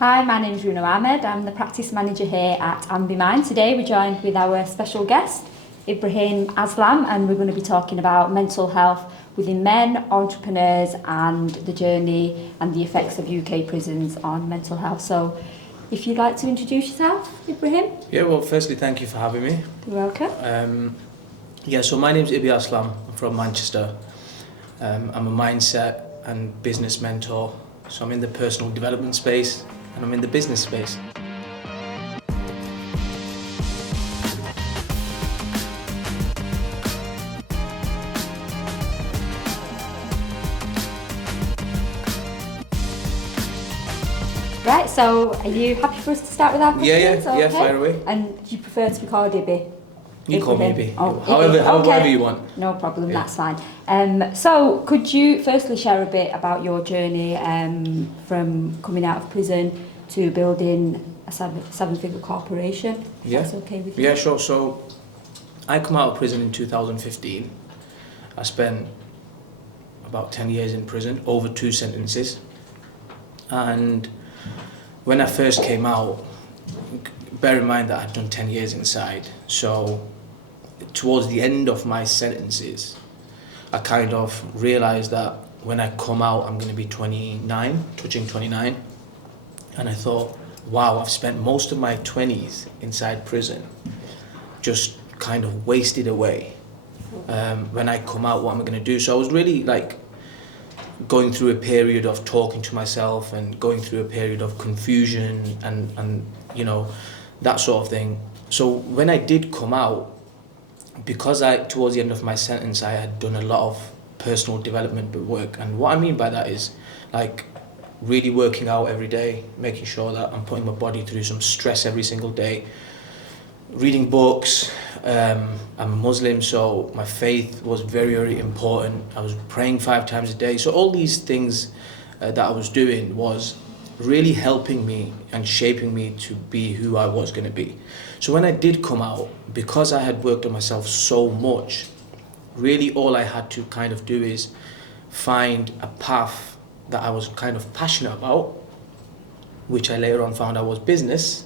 Hi, my name is Runo Ahmed. I'm the practice manager here at Ambimind. Today we're joined with our special guest, Ibby Aslam, and we're going to be talking about mental health within men, entrepreneurs, and the journey and the effects of UK prisons on mental health. So if you'd like to introduce yourself, Ibrahim. Yeah, well, firstly, thank you for having me. You're welcome. So my name's Ibby Aslam. I'm from Manchester. I'm a mindset and business mentor. So I'm in the personal development space and I'm in the business space. Right, so are you happy for us to start with our questions? Yeah, fire away. And do you prefer to be called Ibby? You call me Ibby. Oh, however you want. No problem, that's fine. So could you firstly share a bit about your journey from coming out of prison to building a seven-figure corporation? Yeah. That's okay with you? Yeah, sure. So I come out of prison in 2015. I spent about 10 years in prison, over 2 sentences. And when I first came out, bear in mind that I'd done 10 years inside, so towards the end of my sentences, I kind of realised that when I come out, I'm going to be 29, touching 29, and I thought, wow, I've spent most of my 20s inside prison, just kind of wasted away. When I come out, what am I going to do? So I was really going through a period of talking to myself and going through a period of confusion and that sort of thing. So when I did come out, because towards the end of my sentence, I had done a lot of personal development work. And what I mean by that is really working out every day, making sure that I'm putting my body through some stress every single day, reading books. I'm a Muslim, so my faith was very, very important. I was praying 5 times a day. So all these things that I was doing was really helping me and shaping me to be who I was going to be. So when I did come out, because I had worked on myself so much, really all I had to kind of do is find a path that I was kind of passionate about, which I later on found out was business.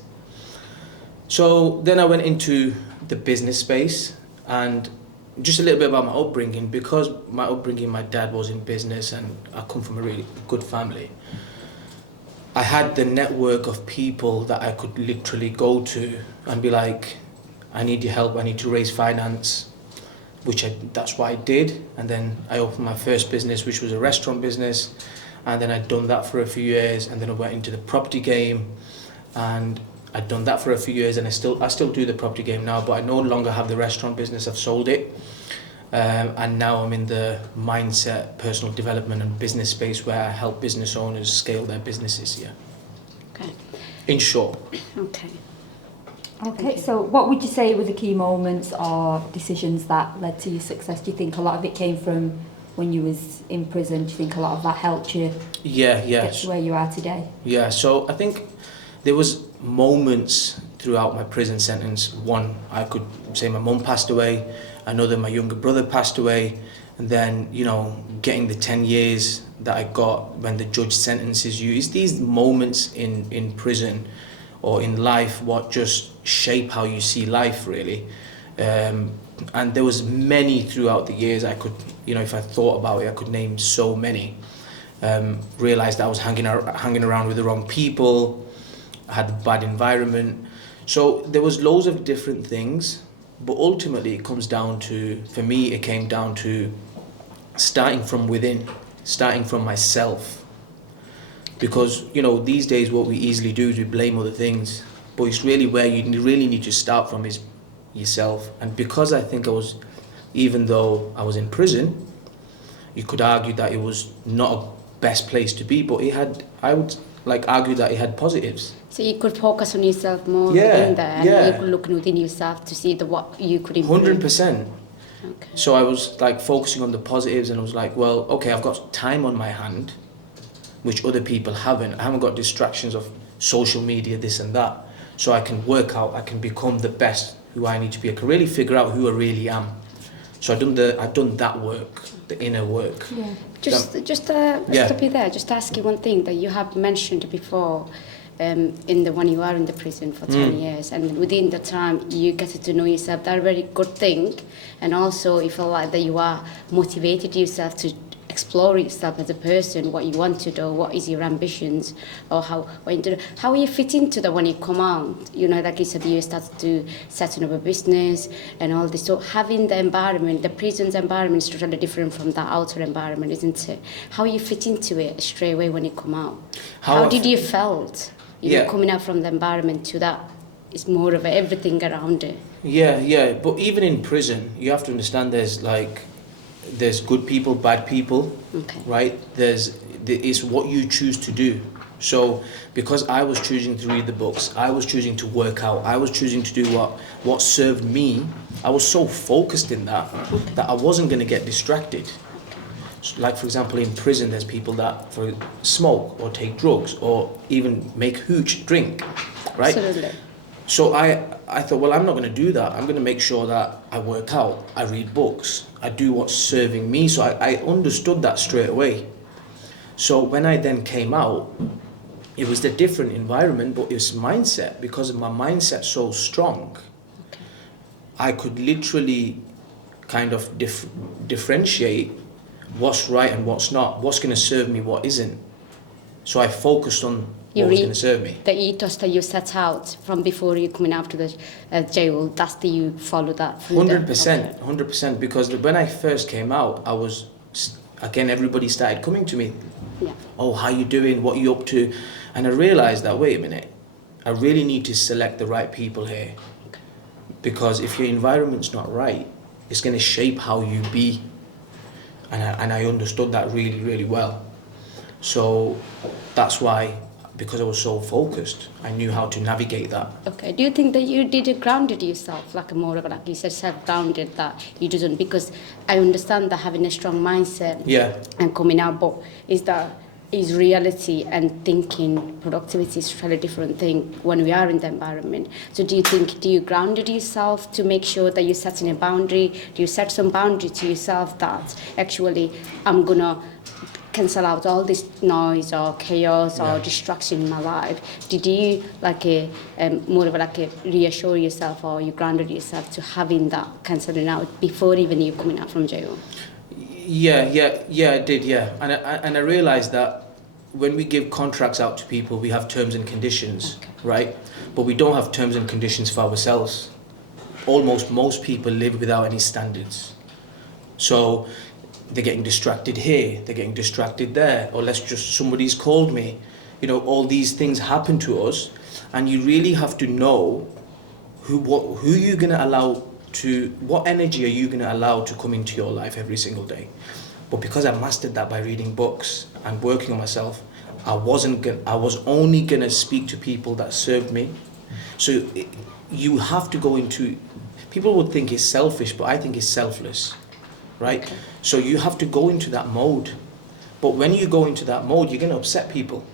So then I went into the business space, and just a little bit about my upbringing. Because my upbringing, my dad was in business and I come from a really good family, I had the network of people that I could literally go to and be like, I need your help, I need to raise finance, that's what I did. And then I opened my first business, which was a restaurant business, and then I'd done that for a few years, and then I went into the property game, and I'd done that for a few years, and I still do the property game now, but I no longer have the restaurant business, I've sold it. And now I'm in the mindset, personal development and business space where I help business owners scale their businesses, yeah. Okay. In short. Okay, so what would you say were the key moments or decisions that led to your success? Do you think a lot of it came from when you was in prison? Do you think a lot of that helped you get to where you are today? Yeah, so I think there was moments throughout my prison sentence. One, I could say my mum passed away. I know that my younger brother passed away, and then, getting the 10 years that I got when the judge sentences you. It's these moments in prison or in life what just shape how you see life, really. And there was many throughout the years. I could, if I thought about it, I could name so many. Realised I was hanging around with the wrong people, I had a bad environment. So there was loads of different things. But ultimately, it came down to starting from within, starting from myself. Because, these days what we easily do is we blame other things. But it's really where you really need to start from is yourself. And because I think even though I was in prison, you could argue that it was not a best place to be, but I would argue that it had positives. So you could focus on yourself more within there, and you could look within yourself to see what you could improve. 100%. Okay. So I was focusing on the positives, and I was like, well, okay, I've got time on my hand, which other people haven't. I haven't got distractions of social media, this and that. So I can work out, I can become the best who I need to be. I can really figure out who I really am. So I've done that work, the inner work. Yeah. Just stop you there. Just ask you one thing that you have mentioned before. when you are in the prison for 10 years, and within the time you get to know yourself. That's a very good thing, and also you feel like that you are motivated yourself to explore yourself as a person, what you want to do, what is your ambitions, or how you fit into that when you come out. You know, like you said, you start to setting up a business and all this. So having the environment, the prison's environment is totally different from the outer environment, isn't it? How you fit into it straight away when you come out? How did you felt? You know, coming out from the environment to that, it's more of everything around it. Yeah. But even in prison, you have to understand there's good people, bad people, right? It's what you choose to do. So because I was choosing to read the books, I was choosing to work out, I was choosing to do what served me, I was so focused in that I wasn't going to get distracted. Like, for example, in prison, there's people that smoke or take drugs or even make hooch, drink, right? Absolutely. So I thought, well, I'm not going to do that. I'm going to make sure that I work out, I read books, I do what's serving me. So I understood that straight away. So when I then came out, it was a different environment, but it was mindset. Because my mindset's so strong, I could literally kind of differentiate what's right and what's not, what's going to serve me, what isn't. So I focused on what was going to serve me. The ethos that you set out from before you coming out to the jail, you follow that? 100%, because when I first came out, I was, again, everybody started coming to me. Yeah. Oh, how you doing? What are you up to? And I realised that, wait a minute, I really need to select the right people here. Because if your environment's not right, it's going to shape how you be. And I understood that really, really well. So that's why, because I was so focused, I knew how to navigate that. Okay. Do you think that you did grounded yourself, like more of, like you said, self-grounded, that you didn't? Because I understand that having a strong mindset and coming out, but is reality and thinking productivity is a really different thing when we are in the environment. So do you grounded yourself to make sure that you're setting a boundary? Do you set some boundary to yourself that actually I'm gonna cancel out all this noise or chaos or distraction in my life? Did you more of a reassure yourself, or you grounded yourself to having that cancelling out before even you coming out from jail? Yeah, I did, and I realised that when we give contracts out to people, we have terms and conditions, right? But we don't have terms and conditions for ourselves. Most people live without any standards. So they're getting distracted here, they're getting distracted there, or somebody's called me. You know, all these things happen to us, and you really have to know who you're going to allow what energy are you going to allow to come into your life every single day. But because I mastered that by reading books and working on myself, I was only going to speak to people that served me. So you have to go into, people would think it's selfish, but I think it's selfless, right? Okay. So you have to go into that mode. But when you go into that mode, you're going to upset people.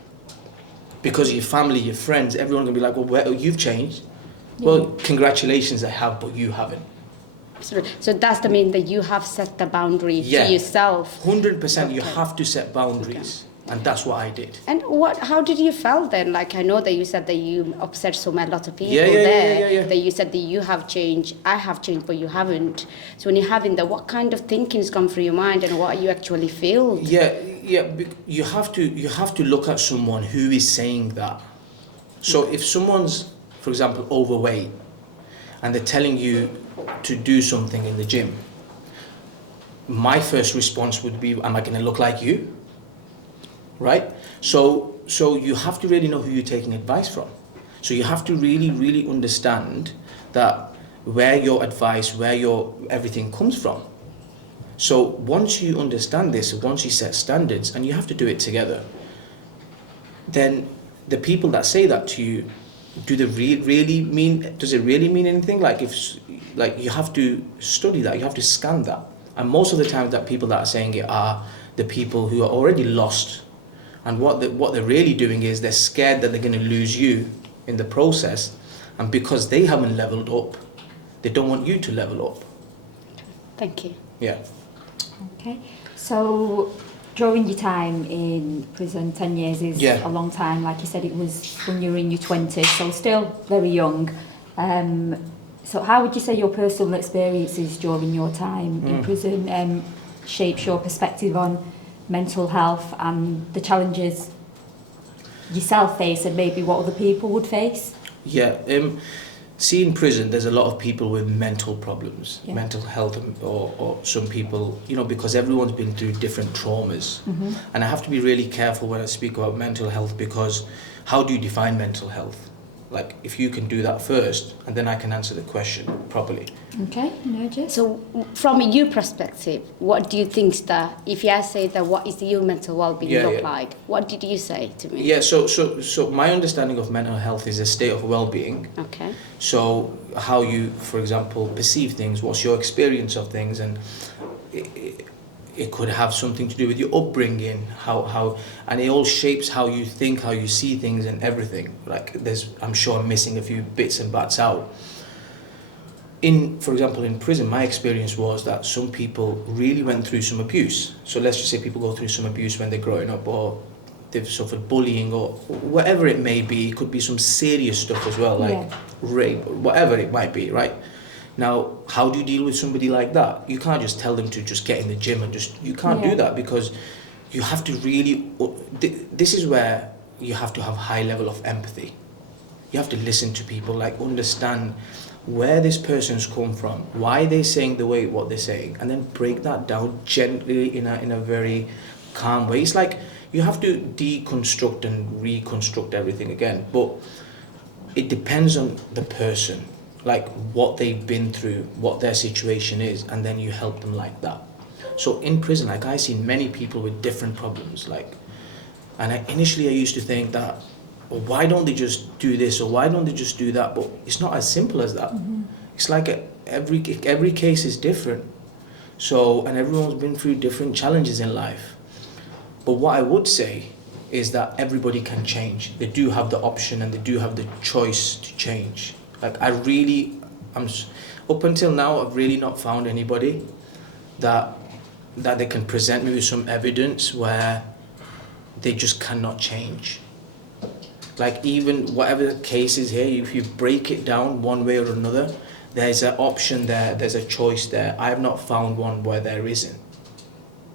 Because your family, your friends, everyone's going to be like, well, you've changed. Yeah. Well, congratulations, I have, but you haven't. So that's the mean that you have set the boundary to yourself. 100%, you have to set boundaries. Okay. And that's what I did. And how did you feel then? Like, I know that you said that you upset a lot of people that you said that you have changed, I have changed, but you haven't. So when you're having that, what kind of thinkings come through your mind and what you actually feel? Yeah, you have to look at someone who is saying that. So if someone's, for example, overweight, and they're telling you to do something in the gym, my first response would be, am I going to look like you? Right? So you have to really know who you're taking advice from. So you have to really, really understand that where your advice, where your everything comes from. So once you understand this, once you set standards, and you have to do it together, then the people that say that to you, does it really mean anything? Like you have to study that, you have to scan that. And most of the time that people that are saying it are the people who are already lost. And what they're really doing is they're scared that they're going to lose you in the process. And because they haven't leveled up, they don't want you to level up. Thank you. Yeah. Okay. So during your time in prison, 10 years is a long time. Like you said, it was when you were in your 20s, so still very young. So how would you say your personal experiences during your time in prison shapes your perspective on mental health and the challenges yourself face and maybe what other people would face? See, in prison, there's a lot of people with mental problems, mental health, or some people, because everyone's been through different traumas. And I have to be really careful when I speak about mental health, because how do you define mental health? Like, if you can do that first, and then I can answer the question properly. Okay, Nurjis. So, from your perspective, what do you think that, if I say that what is your mental well-being look like, what did you say to me? So my understanding of mental health is a state of well-being. Okay. So how you, for example, perceive things, what's your experience of things, and it could have something to do with your upbringing, how and it all shapes how you think, how you see things, and everything. Like, I'm sure I'm missing a few bits and bats out. For example, in prison, my experience was that some people really went through some abuse. So let's just say people go through some abuse when they're growing up, or they've suffered bullying, or whatever it may be. It could be some serious stuff as well, like rape, whatever it might be, right? Now, how do you deal with somebody like that? You can't just tell them to just get in the gym and you can't do that, because you have to really, this is where you have to have high level of empathy. You have to listen to people, like understand where this person's come from, why they're saying what they're saying, and then break that down gently in a very calm way. It's like you have to deconstruct and reconstruct everything again, but it depends on the person, like what they've been through, what their situation is, and then you help them like that. So in prison, like, I see many people with different problems, initially I used to think that, well, why don't they just do this, or why don't they just do that? But it's not as simple as that. It's like every case is different. So, and everyone's been through different challenges in life. But what I would say is that everybody can change. They do have the option, and they do have the choice to change. Like, up until now, I've really not found anybody that they can present me with some evidence where they just cannot change. Like, even whatever the case is here, if you break it down one way or another, there's an option there, there's a choice there. I have not found one where there isn't,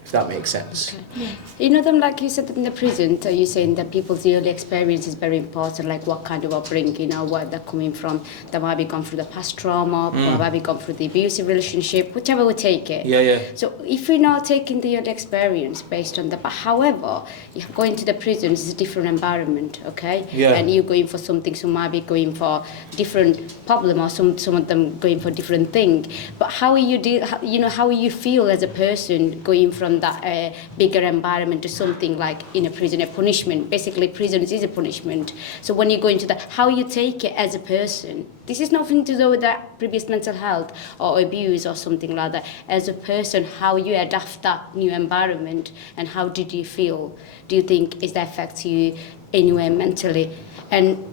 if that makes sense. Okay. You know them, like you said in the prison, so you're saying that people's early experience is very important, like what kind of upbringing, where they're coming from. They might be gone through the past trauma, or might be gone through the abusive relationship, whichever we take it. So if we're not taking the early experience based on that, but however, if going to the prison is a different environment, okay? And you're going for something, some might be going for different problem, or some of them going for different thing. But how you feel as a person going from that bigger environment to something like in a prison, a punishment. Basically, prison is a punishment. So when you go into that, how you take it as a person. This is nothing to do with that previous mental health or abuse or something like that. As a person, how you adapt that new environment, and how did you feel? Do you think is that affect you anywhere mentally? And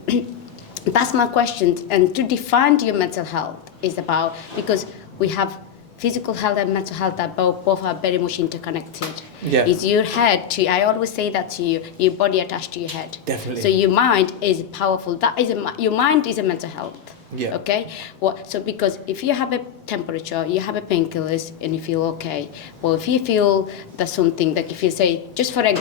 that's my question. And to define your mental health is about, because we have physical health and mental health that both are very much interconnected. It's your head I always say that to you, your body attached to your head. Definitely. So your mind is powerful. Your mind is a mental health. Okay. So because if you have a temperature, you have a painkillers, and you feel okay. Well, if you feel that something, like if you say just for a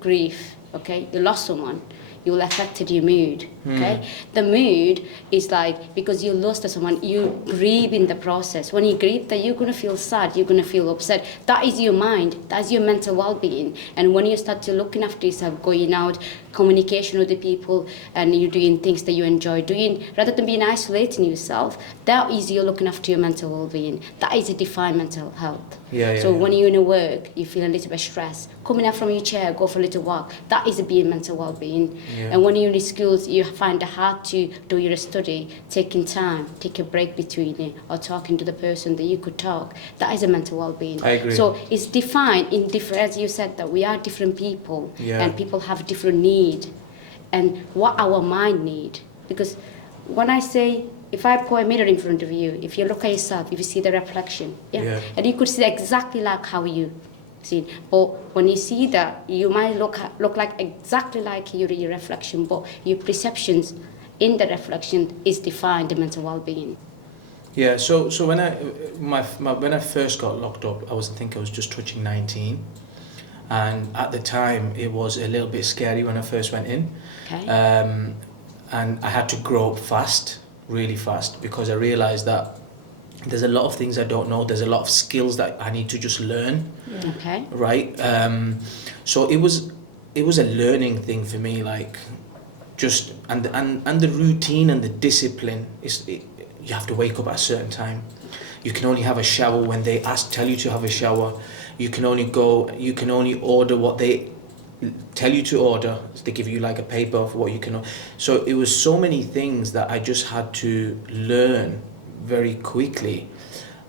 grief, okay, you lost someone, you will affect your mood, okay? The mood is like, because you lost someone, you grieve in the process. When you grieve, that you're going to feel sad, you're going to feel upset. That is your mind, that's your mental well-being. And when you start to looking after yourself, going out, communication with the people, and you're doing things that you enjoy doing, rather than being isolating yourself, that is you looking after your mental well-being. That is a defined mental health. So when you're in work, you feel a little bit stressed, coming out from your chair, go for a little walk, that is a being mental well-being. And when you're in the schools, you find it hard to do your study, taking time, take a break between it, or talking to the person that you could talk, that is a mental well-being. I agree. So it's defined in different, as you said, that we are different people, and people have different needs, and what our mind need. Because when I say, if I put a mirror in front of you, if you look at yourself, if you see the reflection, and you could see exactly like how you scene. But when you see that, you might look like exactly like your reflection, but your perceptions in the reflection is defined the mental well-being. Yeah, so when when I first got locked up, I was just touching 19, and at the time it was a little bit scary when I first went in. Okay. And I had to grow up fast, really fast, because I realized that there's a lot of things I don't know. There's a lot of skills that I need to just learn. Yeah. Okay. Right. So it was a learning thing for me, like just and the routine and the discipline you have to wake up at a certain time. You can only have a shower when they tell you to have a shower. You can only order what they tell you to order. They give you like a paper of what you can. So it was so many things that I just had to learn very quickly.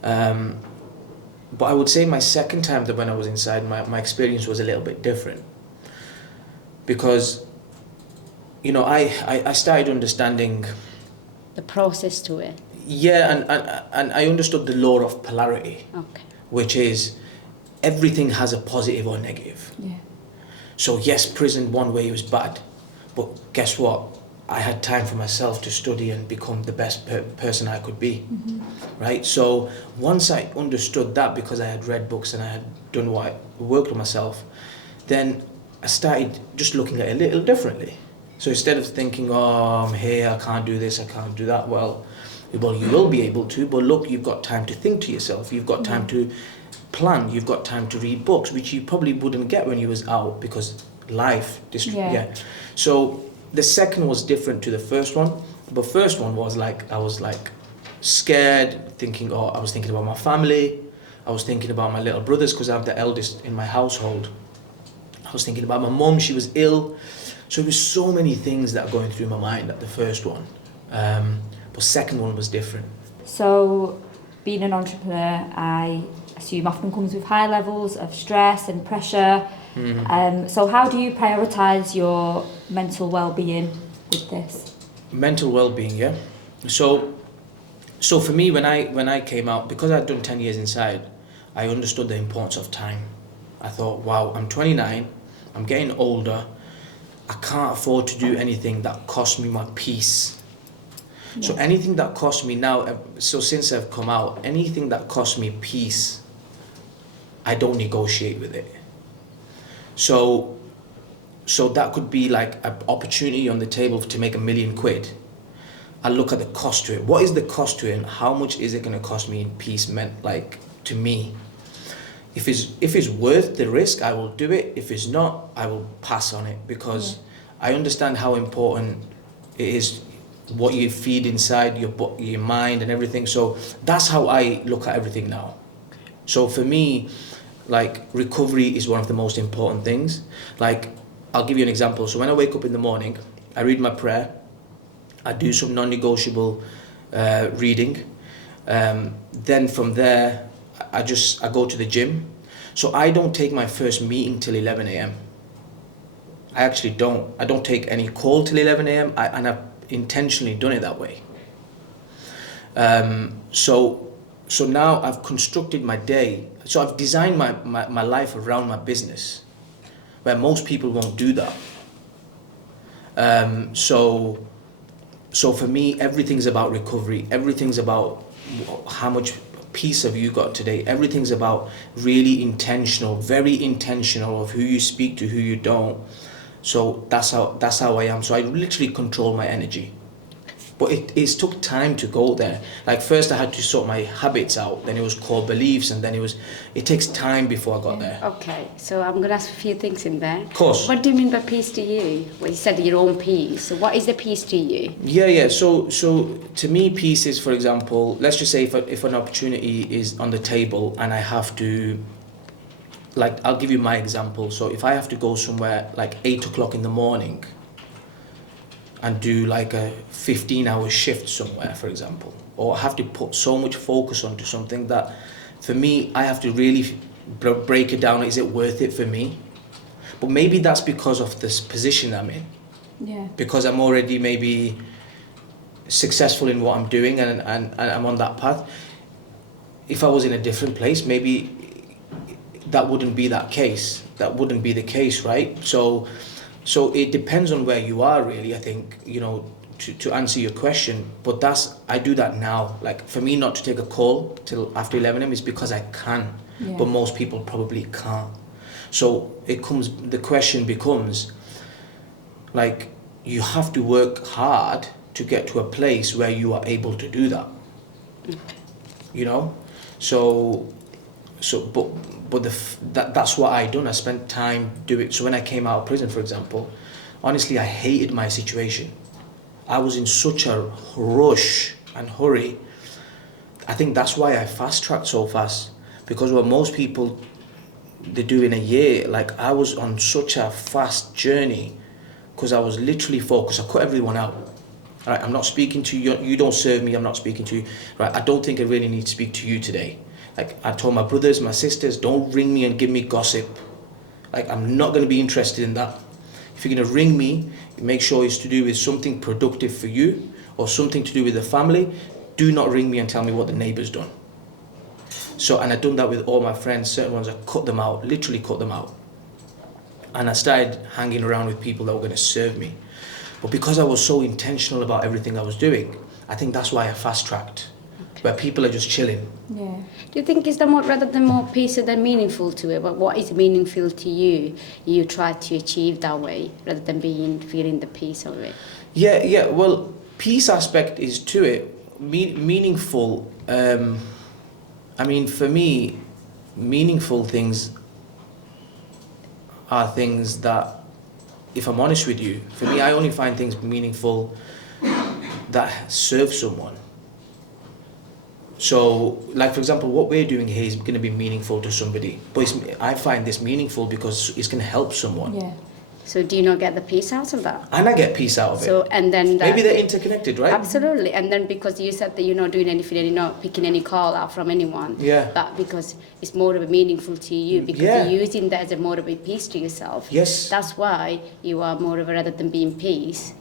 But I would say my second time that when I was inside, my experience was a little bit different. Because, I started understanding the process to it. Yeah, and I understood the law of polarity. Okay. Which is everything has a positive or negative. Yeah. So yes, prison one way was bad, but guess what? I had time for myself to study and become the best person I could be. Mm-hmm. Right? So once I understood that, because I had read books and I had done worked on myself, then I started just looking at it a little differently. So instead of thinking, oh, I'm here, I can't do this, I can't do that, well, you will be able to, but look, you've got time to think to yourself, you've got time to plan, you've got time to read books, which you probably wouldn't get when you was out, because life, So the second was different to the first one. The first one was I was scared, thinking, I was thinking about my family, I was thinking about my little brothers, because I'm the eldest in my household. I was thinking about my mum, she was ill. So there was so many things that were going through my mind at the first one. But second one was different. So being an entrepreneur, I assume often comes with high levels of stress and pressure. Mm-hmm. So how do you prioritise your mental well-being with this? Mental well-being, yeah. So for me, when I came out, because I'd done 10 years inside, I understood the importance of time. I thought, wow, I'm 29, I'm getting older, I can't afford to do anything that costs me my peace. Yeah. So anything that costs me now, since I've come out, anything that costs me peace, I don't negotiate with it. So that could be like an opportunity on the table to make £1 million. I look at the cost to it. What is the cost to it, and how much is it going to cost me in peace? To me, if it's worth the risk, I will do it. If it's not, I will pass on it, because I understand how important it is, what you feed inside your mind and everything. So that's how I look at everything now. So for me, recovery is one of the most important things. I'll give you an example. So when I wake up in the morning, I read my prayer, I do some non-negotiable reading. Then from there, I go to the gym. So I don't take my first meeting till 11 a.m. I actually don't. I don't take any call till 11 a.m. And I've intentionally done it that way. So now I've constructed my day. So I've designed my life around my business, where most people won't do that. So for me, everything's about recovery. Everything's about how much peace have you got today. Everything's about really intentional, very intentional of who you speak to, who you don't. So that's how I am. So I literally control my energy. But it took time to go there. First I had to sort my habits out, then it was core beliefs, and then it takes time before I got there. Okay, so I'm going to ask a few things in there. Of course. What do you mean by peace to you? Well, you said your own peace. So what is the peace to you? Yeah. So to me, peace is, for example, let's just say if an opportunity is on the table and I have to, I'll give you my example. So if I have to go somewhere 8 o'clock in the morning and do a 15-hour shift somewhere, for example, or have to put so much focus onto something that, for me, I have to really break it down. Is it worth it for me? But maybe that's because of this position I'm in. Yeah. Because I'm already maybe successful in what I'm doing and I'm on that path. If I was in a different place, maybe that wouldn't be that case. That wouldn't be the case, right? So it depends on where you are, really. I think, to answer your question, but I do that now. Like, for me not to take a call till after 11 a.m. is because I can, but most people probably can't. So the question becomes, like, you have to work hard to get to a place where you are able to do that. That's what I done. I spent time doing. So when I came out of prison, for example, honestly, I hated my situation. I was in such a rush and hurry. I think that's why I fast-tracked so fast, because what most people, they do in a year, like, I was on such a fast journey because I was literally focused. I cut everyone out. All right, I'm not speaking to you. You don't serve me. I'm not speaking to you. Right, I don't think I really need to speak to you today. Like, I told my brothers, my sisters, don't ring me and give me gossip. Like, I'm not going to be interested in that. If you're going to ring me, make sure it's to do with something productive for you or something to do with the family. Do not ring me and tell me what the neighbour's done. And I've done that with all my friends. Certain ones, I cut them out, literally cut them out. And I started hanging around with people that were going to serve me. But because I was so intentional about everything I was doing, I think that's why I fast-tracked. Where people are just chilling. Yeah. Do you think it's rather than more peaceful than meaningful to it? But what is meaningful to you? You try to achieve that way rather than feeling the peace of it. Yeah. Well, peace aspect is to it. Meaningful. For me, meaningful things are things that, if I'm honest with you, for me, I only find things meaningful that serve someone. So, like, for example, what we're doing here is going to be meaningful to somebody. But I find this meaningful because it's going to help someone. Yeah. So do you not get the peace out of that? And I get peace out of it. So, and then maybe they're interconnected, right? Absolutely. And then because you said that you're not doing anything and you're not picking any call out from anyone. Yeah. But because it's more of a meaningful to you, because you're using that as a more of a peace to yourself. Yes. That's why you are more of a, rather than being peace.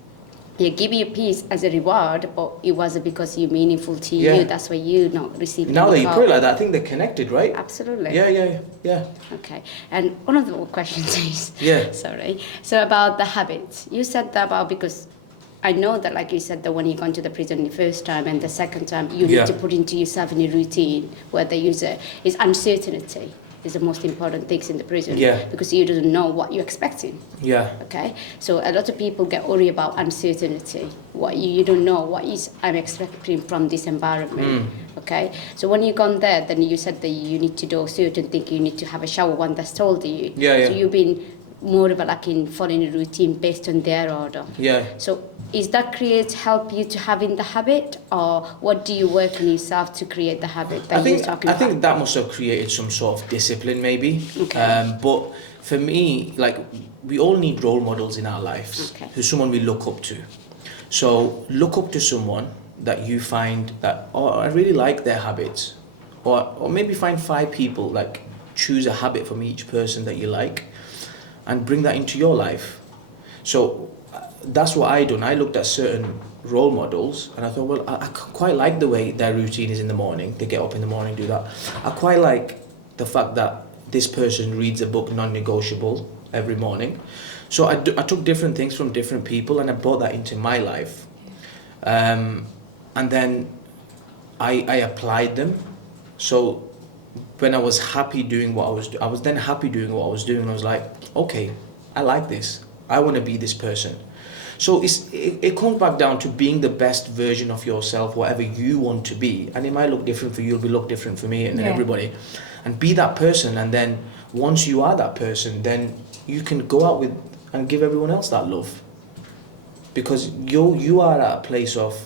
You give you peace as a reward, but it wasn't because you're meaningful to you. That's why you're not receiving. Now that you put it like that, I think they're connected, right? Absolutely. Yeah. Okay. And one of the questions is, sorry, so about the habits. You said that about, because I know that, like you said, that when you gone to the prison the first time and the second time, you need to put into yourself in a routine where the user is uncertainty. Is the most important things in the prison, because you don't know what you're expecting. Okay, so a lot of people get worried about uncertainty. What you don't know what is I'm expecting from this environment. Okay, so when you gone there, then you said that you need to do certain things. You need to have a shower. One that's told you. So you've been more of a following a routine based on their order. So is that help you to having the habit, or what do you work on yourself to create the habit that you're talking about? I think that must have created some sort of discipline, maybe. Okay. But for me, like, we all need role models in our lives. Who's someone we look up to. So look up to someone that you find that, I really like their habits, or maybe find 5 people, like, choose a habit from each person that you like, and bring that into your life. So that's what I done. I looked at certain role models and I thought, well, I quite like the way their routine is in the morning. They get up in the morning, do that. I quite like the fact that this person reads a book, non-negotiable, every morning. So I took different things from different people and I brought that into my life. And then I applied them. So when I was happy doing what I was then happy doing what I was doing. I was like, okay, I like this. I want to be this person. So it comes back down to being the best version of yourself, whatever you want to be. And it might look different for you, it'll look different for me and everybody. And be that person. And then once you are that person, then you can go out with and give everyone else that love. Because you are at a place of,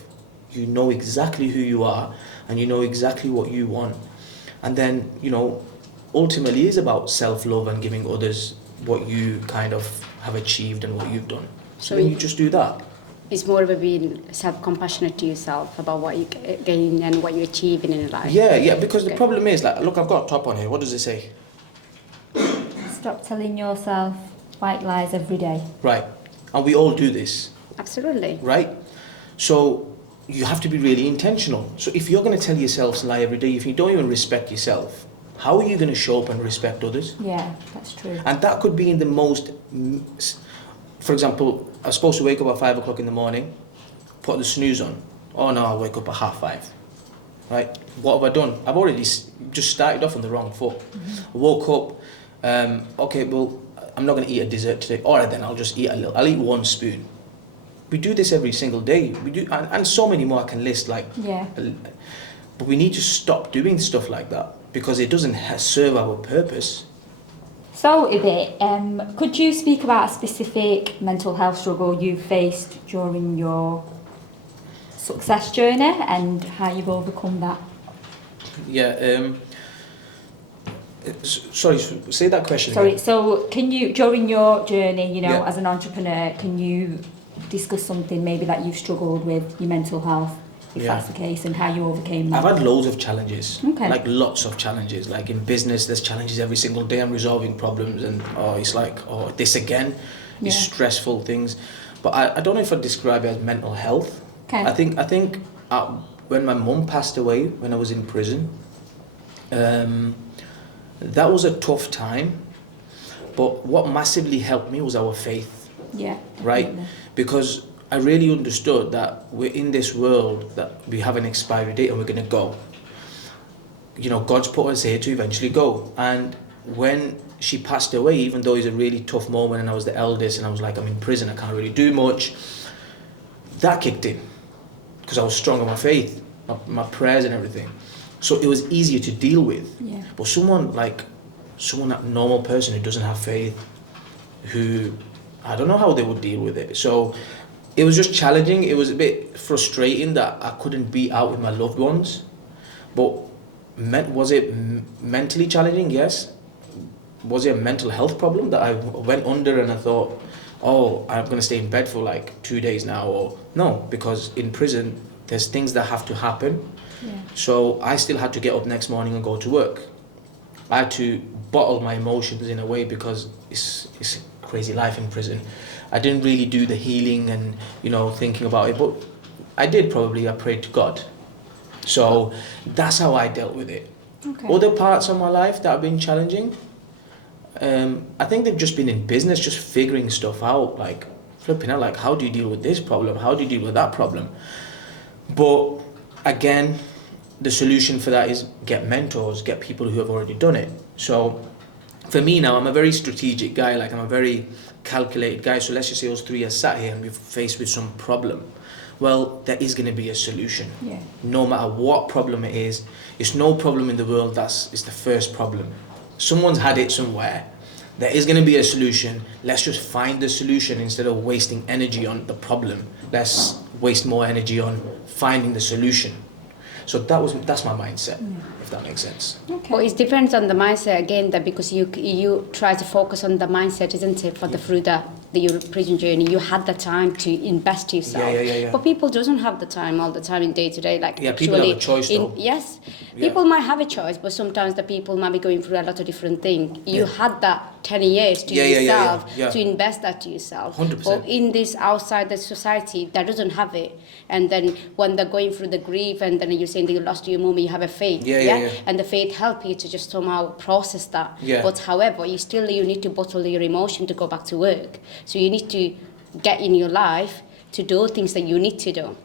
you know exactly who you are and you know exactly what you want. And then, ultimately it's about self-love and giving others what you kind of have achieved and what you've done. So then you just do that. It's more of being self-compassionate to yourself about what you gain and what you're achieving in life. Yeah, because the problem is, like, look, I've got a top on here. What does it say? Stop telling yourself white lies every day. Right. And we all do this. Absolutely. Right? So you have to be really intentional. So if you're going to tell yourself a lie every day, if you don't even respect yourself, how are you going to show up and respect others? Yeah, that's true. And that could be in the most, for example, I was supposed to wake up at 5 o'clock in the morning, put the snooze on. Oh no, I'll wake up at 5:30. Right? What have I done? I've already just started off on the wrong foot. I woke up, okay, well, I'm not going to eat a dessert today. All right, then I'll just eat a little. I'll eat 1 spoon. We do this every single day. We do, and so many more I can list. Like, yeah. But we need to stop doing stuff like that because it doesn't serve our purpose. So, Ibby, could you speak about a specific mental health struggle you faced during your success journey and how you've overcome that? Yeah. Sorry, say that question Sorry, again. so can you, during your journey, Yeah. as an entrepreneur, can you discuss something maybe that you've struggled with, your mental health, if that's the case, and how you overcame that? I've had loads of challenges, okay. like lots of challenges. Like in business, there's challenges every single day. I'm resolving problems and it's like, this again, it's stressful things. But I don't know if I'd describe it as mental health. Okay. I think when my mum passed away, when I was in prison, that was a tough time, but what massively helped me was our faith. Yeah. Right? Definitely. Because I really understood that we're in this world that we have an expiry date and we're going to go. God's put us here to eventually go. And when she passed away, even though it's a really tough moment and I was the eldest and I was like, I'm in prison, I can't really do much, that kicked in because I was strong on my faith, my prayers and everything. So it was easier to deal with. Yeah. But that normal person who doesn't have faith, who, I don't know how they would deal with it. So it was just challenging. It was a bit frustrating that I couldn't be out with my loved ones. But was it mentally challenging? Yes. Was it a mental health problem that I went under and I thought, oh, I'm going to stay in bed for like 2 days now? Or no, because in prison, there's things that have to happen. Yeah. So I still had to get up next morning and go to work. I had to bottle my emotions in a way because it's a crazy life in prison. I didn't really do the healing and, thinking about it, but I did probably. I prayed to God. So that's how I dealt with it. Okay. Other parts of my life that have been challenging, I think they've just been in business, just figuring stuff out, like flipping out, like how do you deal with this problem? How do you deal with that problem? But again, the solution for that is get mentors, get people who have already done it. So for me now, I'm a very strategic guy, like I'm a very calculated guy. So let's just say us three are sat here and we're faced with some problem. Well, there is going to be a solution. Yeah. No matter what problem it is, it's no problem in the world it's the first problem. Someone's had it somewhere. There is going to be a solution. Let's just find the solution instead of wasting energy on the problem. Let's waste more energy on finding the solution. So that's my mindset, if that makes sense. Okay. Well, it depends on the mindset again, that because you try to focus on the mindset, isn't it, for the through your prison journey, you had the time to invest yourself. Yeah. But people doesn't have the time all the time in day to day. Like people have a choice though. Yes, people might have a choice, but sometimes the people might be going through a lot of different things. You had that 10 years to yourself to invest that to yourself. 100%. But in this outside the society that doesn't have it, and then when they're going through the grief, and then you're saying that you lost your mum, you have a faith, and the faith help you to just somehow process that. But however, you need to bottle your emotion to go back to work. So you need to get in your life to do things that you need to do.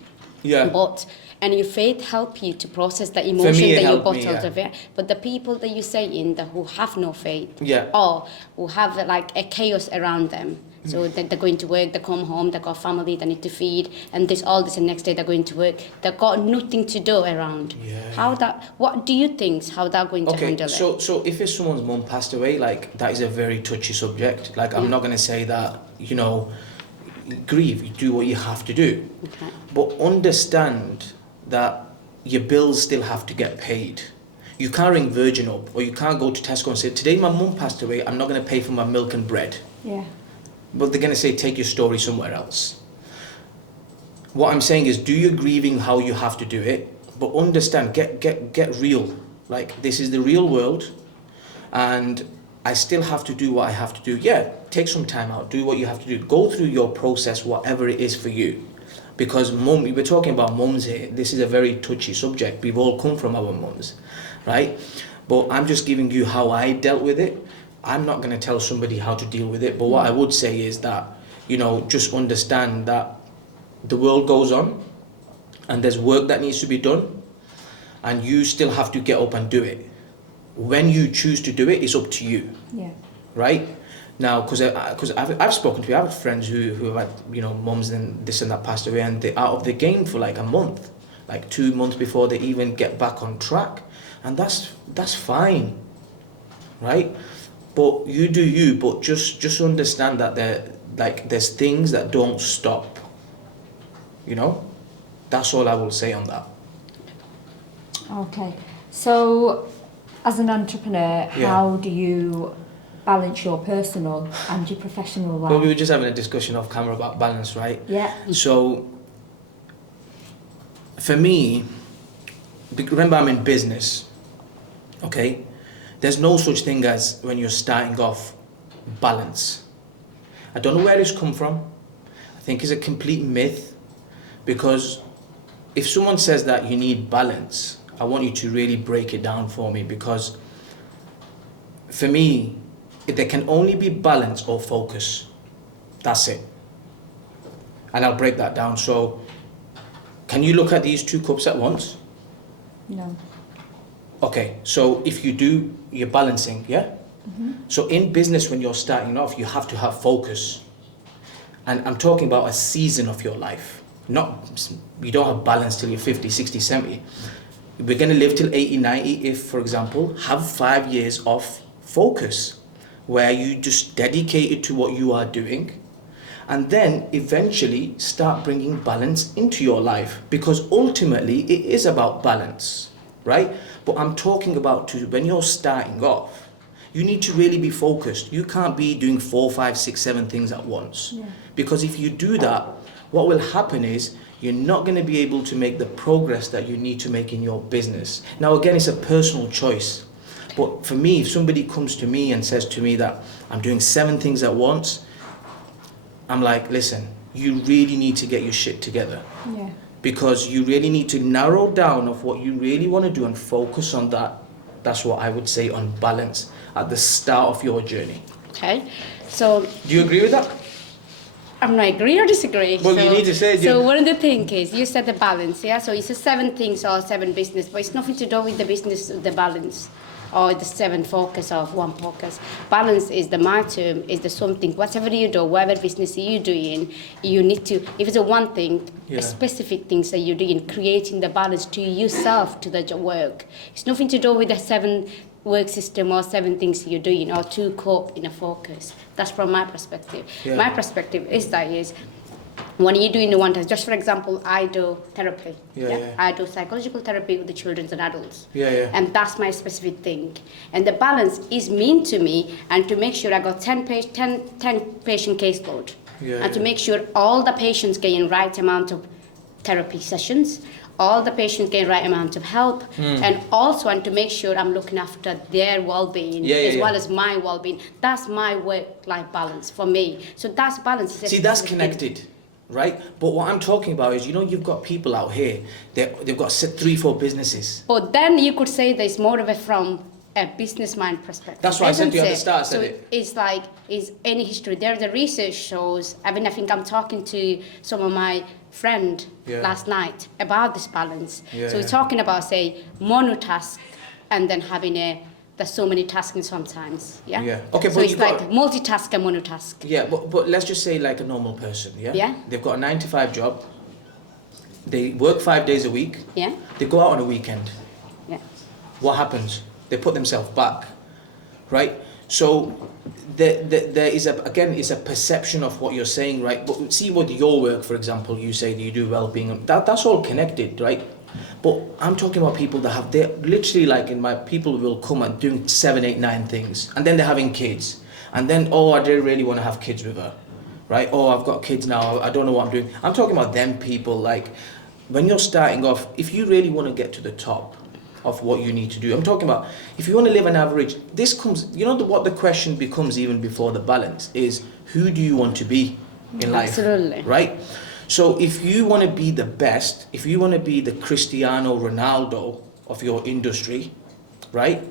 And your faith help you to process the emotion that you bottled of it. But the people that you say in who have no faith, or who have like a chaos around them, so they're going to work, they come home, they got family they need to feed, and the next day they're going to work. They've got nothing to do around. What do you think? How they're going to handle it? So if it's someone's mum passed away, like that is a very touchy subject. Like I'm not going to say that, grieve, you do what you have to do. Okay. But understand that your bills still have to get paid. You can't ring Virgin up, or you can't go to Tesco and say, today my mum passed away, I'm not going to pay for my milk and bread. Yeah. But they're going to say, take your story somewhere else. What I'm saying is, do your grieving how you have to do it, but understand, get real. Like, this is the real world, and I still have to do what I have to do. Yeah, take some time out, do what you have to do. Go through your process, whatever it is for you. Because we're talking about mums here. This is a very touchy subject. We've all come from our mums, right? But I'm just giving you how I dealt with it. I'm not going to tell somebody how to deal with it. But what I would say is that, just understand that the world goes on and there's work that needs to be done, and you still have to get up and do it. When you choose to do it, it's up to you. Yeah. Right? Now, because I've spoken to, I have friends who have had, mums and this and that passed away, and they're out of the game for like a month, like 2 months before they even get back on track. And that's fine, right? But you do you, but just understand that there's things that don't stop. That's all I will say on that. Okay. So, as an entrepreneur, how do you balance your personal and your professional life? Well, we were just having a discussion off camera about balance, right? Yeah. So, for me, remember I'm in business, okay? There's no such thing as, when you're starting off, balance. I don't know where it's come from. I think it's a complete myth, because if someone says that you need balance, I want you to really break it down for me, because for me, there can only be balance or focus. That's it. And I'll break that down. So, can you look at these 2 cups at once? No. Okay, so if you do, you're balancing, yeah? Mm-hmm. So in business, when you're starting off, you have to have focus. And I'm talking about a season of your life. You don't have balance till you're 50, 60, 70. We're going to live till 80, 90 if, for example, have 5 years of focus, where you just dedicate it to what you are doing, and then eventually start bringing balance into your life, because ultimately it is about balance, right? But I'm talking about when you're starting off, you need to really be focused. You can't be doing 4, 5, 6, 7 things at once. Yeah. Because if you do that, what will happen is you're not going to be able to make the progress that you need to make in your business. Now, again, it's a personal choice. But for me, if somebody comes to me and says to me that I'm doing 7 things at once, I'm like, listen, you really need to get your shit together. Yeah. Because you really need to narrow down of what you really want to do and focus on that. That's what I would say on balance at the start of your journey. Okay. So, do you agree with that? I'm not agree or disagree. Well, you need to say it. So one of the things is, you said the balance, yeah? So it's a 7 things or 7 business, but it's nothing to do with the business, the balance, or the 7 focus of 1 focus. Balance is my term, is the something, whatever you do, whatever business you're doing, you need to, if it's a one thing, a specific things that you're doing, creating the balance to yourself, to the work. It's nothing to do with the 7 work system or 7 things you're doing, or to cope in a focus. That's from my perspective. Yeah. My perspective is when you're doing the one task, just for example, I do therapy. I do psychological therapy with the children and adults. And that's my specific thing. And the balance is mean to me, and to make sure I got 10 patient caseload. And to make sure all the patients get right amount of therapy sessions, all the patients get right amount of help, and also and to make sure I'm looking after their well-being as well as my well-being. That's my work-life balance for me. So that's balance. See, that's connected, right? But what I'm talking about is, you've got people out here, they've got 3, 4 businesses. But then you could say there's more of it from a business mind perspective. That's why I said to you at the start. So it's like, is any history. There's a research shows, I think I'm talking to some of my friend last night about this balance. So we're talking about, say, monotask, and then having there's so many tasking sometimes. Okay, so it's like multitask and monotask. But let's just say like a normal person. They've got a 9 to 5 job. They work 5 days a week. They go out on a weekend. What happens? They put themselves back, right? So there is it's a perception of what you're saying, right? But see, with your work, for example, you say that you do well-being, that's all connected, right? But I'm talking about people that they're literally people will come and doing 7, 8, 9 things, and then they're having kids, and then, I didn't really want to have kids with her, right? I've got kids now, I don't know what I'm doing. I'm talking about them people, when you're starting off, if you really want to get to the top of what you need to do, I'm talking about, if you want to live an average, this comes, what the question becomes even before the balance is, who do you want to be in life? Absolutely. Right? So if you want to be the best, if you want to be the Cristiano Ronaldo of your industry, right?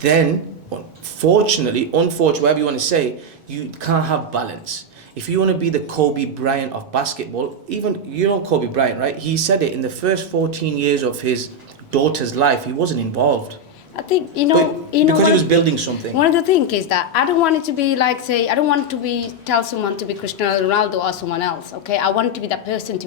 then unfortunately, whatever you want to say, you can't have balance. If you want to be the Kobe Bryant of basketball, even, you know Kobe Bryant, right? He said it in the first 14 years of his daughter's life, he wasn't involved. I think, because he was building something. One of the things is that I don't want it to be like, say, I don't want to be, tell someone to be Cristiano Ronaldo or someone else, okay? I want to be that person,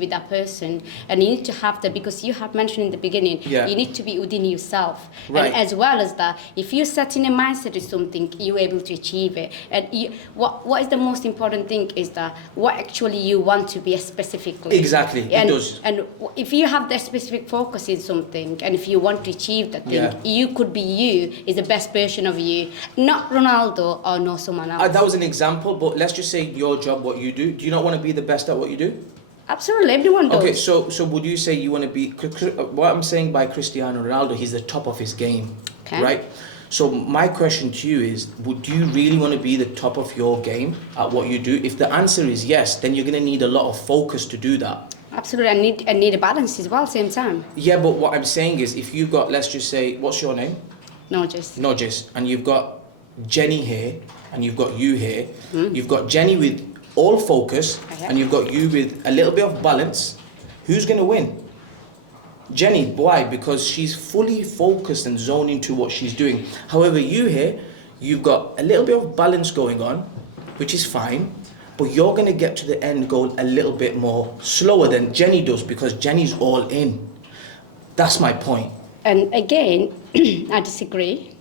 and you need to have that, because you have mentioned in the beginning, you need to be within yourself. Right. And as well as that, if you're setting a mindset to something, you're able to achieve it. And what is the most important thing is that what actually you want to be specifically. Exactly, it does. And if you have that specific focus in something, and if you want to achieve that thing, you could be you, is the best version of you, not Ronaldo or no someone else. That was an example, but let's just say your job, what you do you not want to be the best at what you do? Absolutely, everyone does. Okay, so would you say you want to be, what I'm saying by Cristiano Ronaldo, he's the top of his game, right? So my question to you is, would you really want to be the top of your game at what you do? If the answer is yes, then you're going to need a lot of focus to do that. Absolutely, I need a balance as well, same time. Yeah, but what I'm saying is, if you've got, let's just say, what's your name? Nurjis. And you've got Jenny here, and you've got you here. You've got Jenny with all focus, and you've got you with a little bit of balance. Who's going to win? Jenny. Why? Because she's fully focused and zoned into what she's doing. However, you here, you've got a little bit of balance going on, which is fine. But you're going to get to the end goal a little bit more slower than Jenny does, because Jenny's all in. That's my point. And again, I disagree.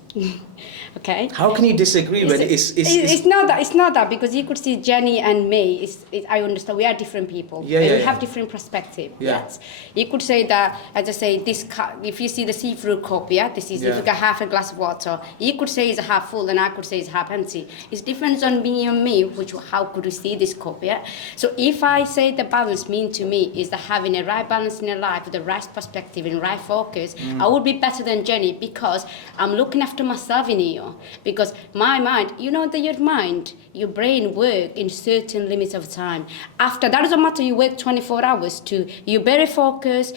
Okay. How can you disagree when it's not that because you could see Jenny and me. I understand we are different people. We have different perspective. Yes. You could say that, as I say, this if you see the see-through cup, this is if you got half a glass of water. You could say it's half full, and I could say it's half empty. It's different on me and me, how could we see this cup? So if I say the balance mean to me is that having a right balance in your life with the right perspective and right focus, I would be better than Jenny, because I'm looking after myself in here. Because my mind, your brain work in certain limits of time. After that doesn't matter, you work 24 hours you're very focused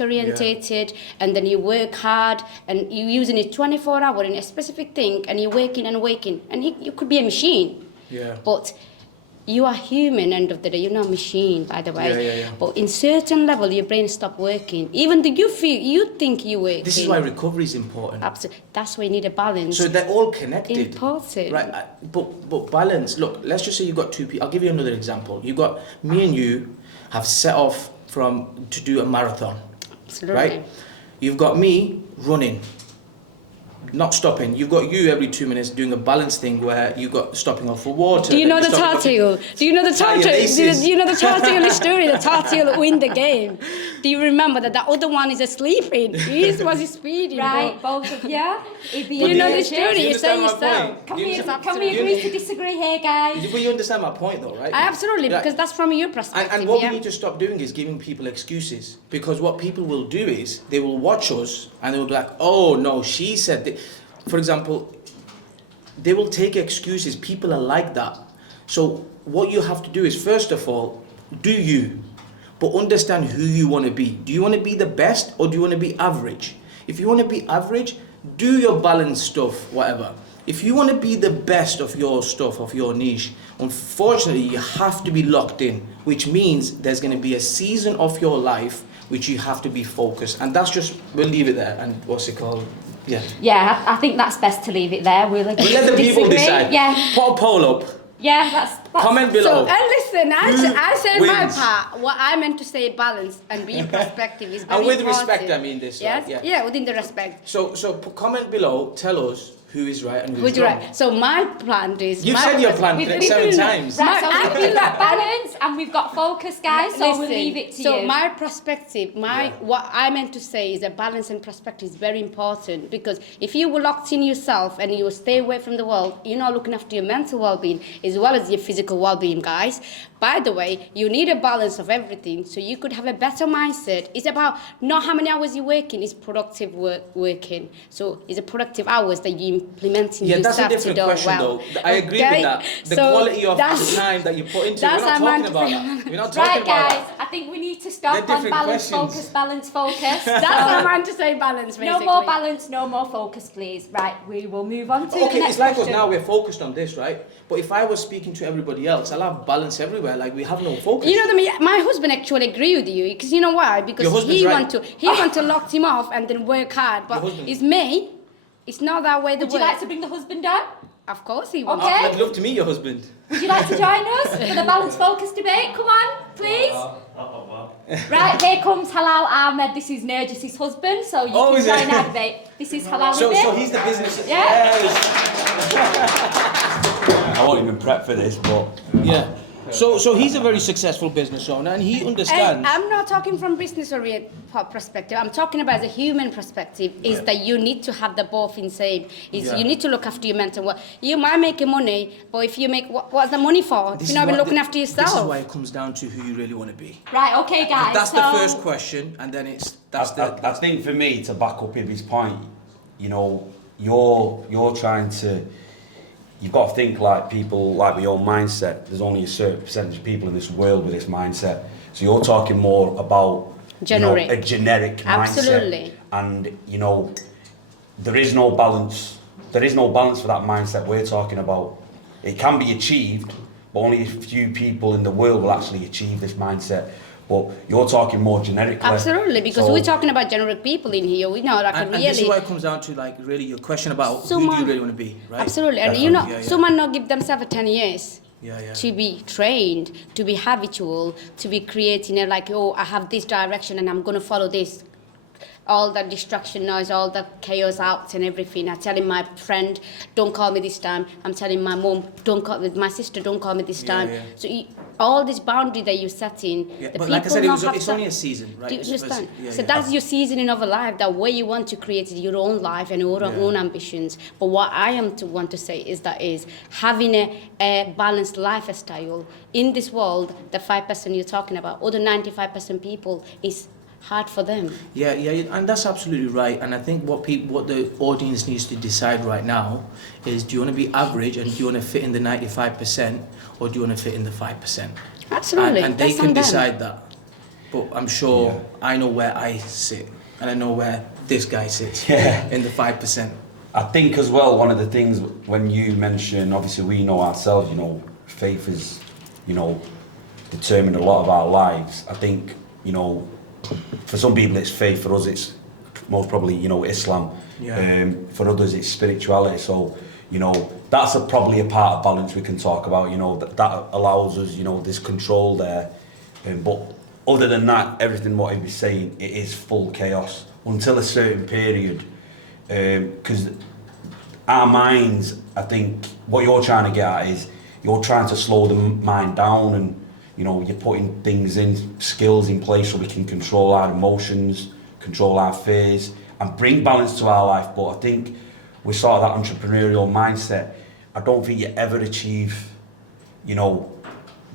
orientated, and then you work hard, and you're using it 24 hours in a specific thing, and you're waking, and you could be a machine. But you are human, end of the day. You're not a machine, by the way. But in certain level, your brain stop working. Even though you think you working. This is why recovery is important. Absolutely. That's why you need a balance. So they're all connected. Important. Right. But balance. Look, let's just say you've got two people. I'll give you another example. You've got me and you have set off to do a marathon. Absolutely. Right? You've got me running, not stopping. You've got you every 2 minutes doing a balance thing where you got stopping off for water. Do you know the turtle? Do you know the turtle? Do you know the turtle story? The turtle win the game. Do you remember that the other one is sleeping? He was speeding. Right, both of you. Do you know the story? You say yourself. Can we agree to disagree here, guys? But you understand my point, though, right? Absolutely, because that's from your perspective. And what we need to stop doing is giving people excuses. Because what people will do is they will watch us and they will be like, oh no, she said that. For example, they will take excuses. People are like that. So what you have to do is, first of all, do you, but understand who you want to be. Do you want to be the best, or do you want to be average? If you want to be average, do your balanced stuff, whatever. If you want to be the best of your stuff, of your niche, unfortunately, you have to be locked in, which means there's going to be a season of your life which you have to be focused. And that's just, we'll leave it there. And what's it called? Yeah, I think that's best to leave it there. We'll let the people decide. Yeah. Put a poll up. Yeah, that's comment below. So, and listen, I said my part. What I meant to say, balance and be perspective is very important. And with important. respect, I mean this. Yes, right? yeah, within the respect. So comment below. Tell us who is right and who's wrong. Right. So my plan is. You've said your plan 7 times. Right, so we've got balance and we've got focus, guys. So we'll leave it to you. So my perspective, what I meant to say is that balance and perspective is very important, because if you were locked in yourself and you stay away from the world, you're not looking after your mental well-being as well as your physical well-being, guys. By the way, you need a balance of everything so you could have a better mindset. It's about not how many hours you're working, it's productive working. So it's a productive hours that you're implementing yeah, yourself that's a different question, though. I agree with that. The quality of the time that you put into it. We're not talking about that. We're not talking right, about guys, that. I think we need to stop on balance, focus. That's what I meant to say, balance, basically. No more balance, no more focus, please. Right, we will move on to the next question. It's like us now, we're focused on this, right? But if I was speaking to everybody else, I'll have balance everywhere. Like, we have no focus. You know what I mean? My husband actually agree with you, because you know why? Because he want to lock him off and then work hard. But it's me. It's not that way. Would you like to bring the husband down? Of course he would. Okay. I'd love to meet your husband. Would you like to join us for the balance focus debate? Come on, please. Right, here comes Halal Ahmed. This is Nurjis' husband, so you can join our debate. This is Halal. So he's the business. Yeah. I won't even prep for this, but yeah. So he's a very successful business owner, and he understands. I'm not talking from business perspective. I'm talking about the human perspective. Is that you need to have the both in same. You need to look after your mental health. You might make money, but if you make what's the money for? If you're not looking after yourself. This is why it comes down to who you really want to be. Right. Okay, guys. That's the first question, and then I think for me, to back up Ibby's point, you know, you're trying to. You've got to think like people, like with your mindset. There's only a certain percentage of people in this world with this mindset. So you're talking more about a generic mindset. Absolutely. And, you know, there is no balance. There is no balance for that mindset we're talking about. It can be achieved, but only a few people in the world will actually achieve this mindset. But you're talking more generically. Absolutely, because we're talking about generic people in here. We know, like, and this is why it comes down to, like, really your question about who do you really want to be, right? Absolutely, and you know, someone not give themselves 10 years to be trained, to be habitual, to be creating like, I have this direction and I'm going to follow this. All the distraction noise, all the chaos out and everything. I'm telling my friend, don't call me this time. I'm telling my mom, my sister, don't call me this time. So all this boundary that you're setting, but like I said, it's only a season, right? Do you understand? That's your seasoning of a life, that way you want to create your own life and your own ambitions. But what I want to say is having a balanced lifestyle in this world, the 5% you're talking about, other 95% people is hard for them. Yeah, and that's absolutely right. And I think what the audience needs to decide right now is: do you want to be average and do you want to fit in the 95%, or do you want to fit in the 5%? Absolutely, and they can decide that. But I'm sure I know where I sit, and I know where this guy sits in the 5%. I think as well, one of the things when you mention, obviously we know ourselves, you know, faith has, you know, determined a lot of our lives. I think, you know, for some people it's faith, for us it's most probably, you know, Islam. For others it's spirituality. So, you know, that's probably a part of balance we can talk about, you know, that allows us, you know, there's control there. But other than that, everything what he was saying, it is full chaos until a certain period. Because our minds, I think, what you're trying to get at is you're trying to slow the mind down, and you know, you're putting things in, skills in place so we can control our emotions, control our fears, and bring balance to our life. But I think with sort of that entrepreneurial mindset, I don't think you ever achieve, you know,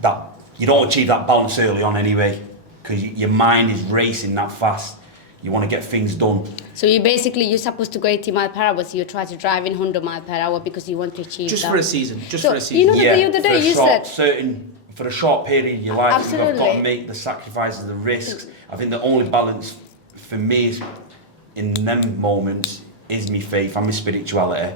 that, you don't achieve that balance early on anyway, because your mind is racing that fast. You want to get things done. So you're supposed to go 80 miles per hour, so you try to drive in 100 miles per hour because you want to achieve just that. For a season. You know, the other day you said... For a short period of your life, Absolutely. You've got to make the sacrifices, the risks. I think the only balance for me in them moments is my faith and my spirituality,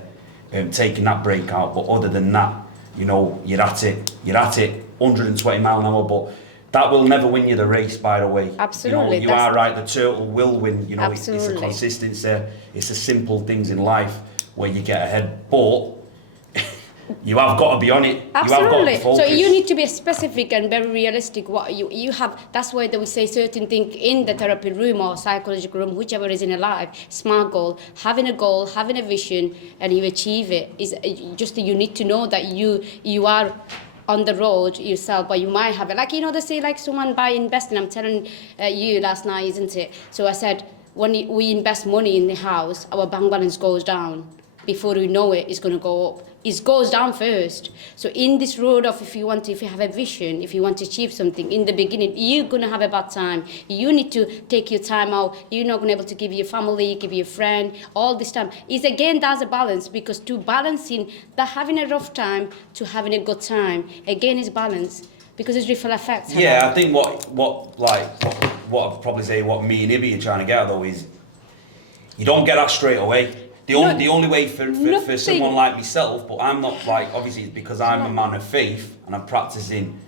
taking that break out. But other than that, you know, you're at it 120 mile an hour, but that will never win you the race, by the way. Absolutely. You know, you are right, the turtle will win. You know, it's Absolutely. the consistency, it's the simple things in life where you get ahead. But you have got to be on it. Absolutely. You have got to focus. So you need to be specific and very realistic. What you have. That's why we say certain things in the therapy room or psychological room, whichever is in your life. Smart goal, having a vision, and you achieve it. Is just you need to know that you are on the road yourself, but you might have it. Like, you know, they say like someone by investing. I'm telling you last night, isn't it? So I said when we invest money in the house, our bank balance goes down. before you know it, it's going to go up. It goes down first. So in this road of if you have a vision, if you want to achieve something, in the beginning, you're going to have a bad time. You need to take your time out. You're not going to be able to give your family, give your friend, all this time. It's again, that's a balance, because to balancing that having a rough time to having a good time, again, is balance, because it's ripple effect. Yeah, I think what I'd probably say, what me and Ibby are trying to get at though, is you don't get that straight away. The only way for someone like myself, but I'm not like, obviously it's because I'm a man of faith and I'm a practicing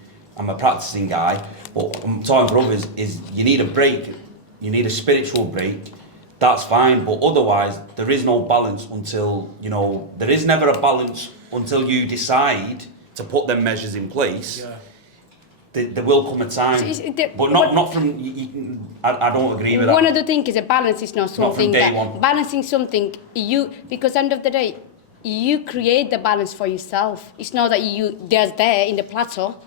guy, but I'm talking for others, is you need a break, you need a spiritual break, that's fine, but otherwise there is no balance until, there is never a balance until you decide to put them measures in place. Yeah. There will come a time, but not from. I don't agree with that. One of the things is a balance is not something that balancing something because end of the day, you create the balance for yourself. It's not that there's there in the plateau.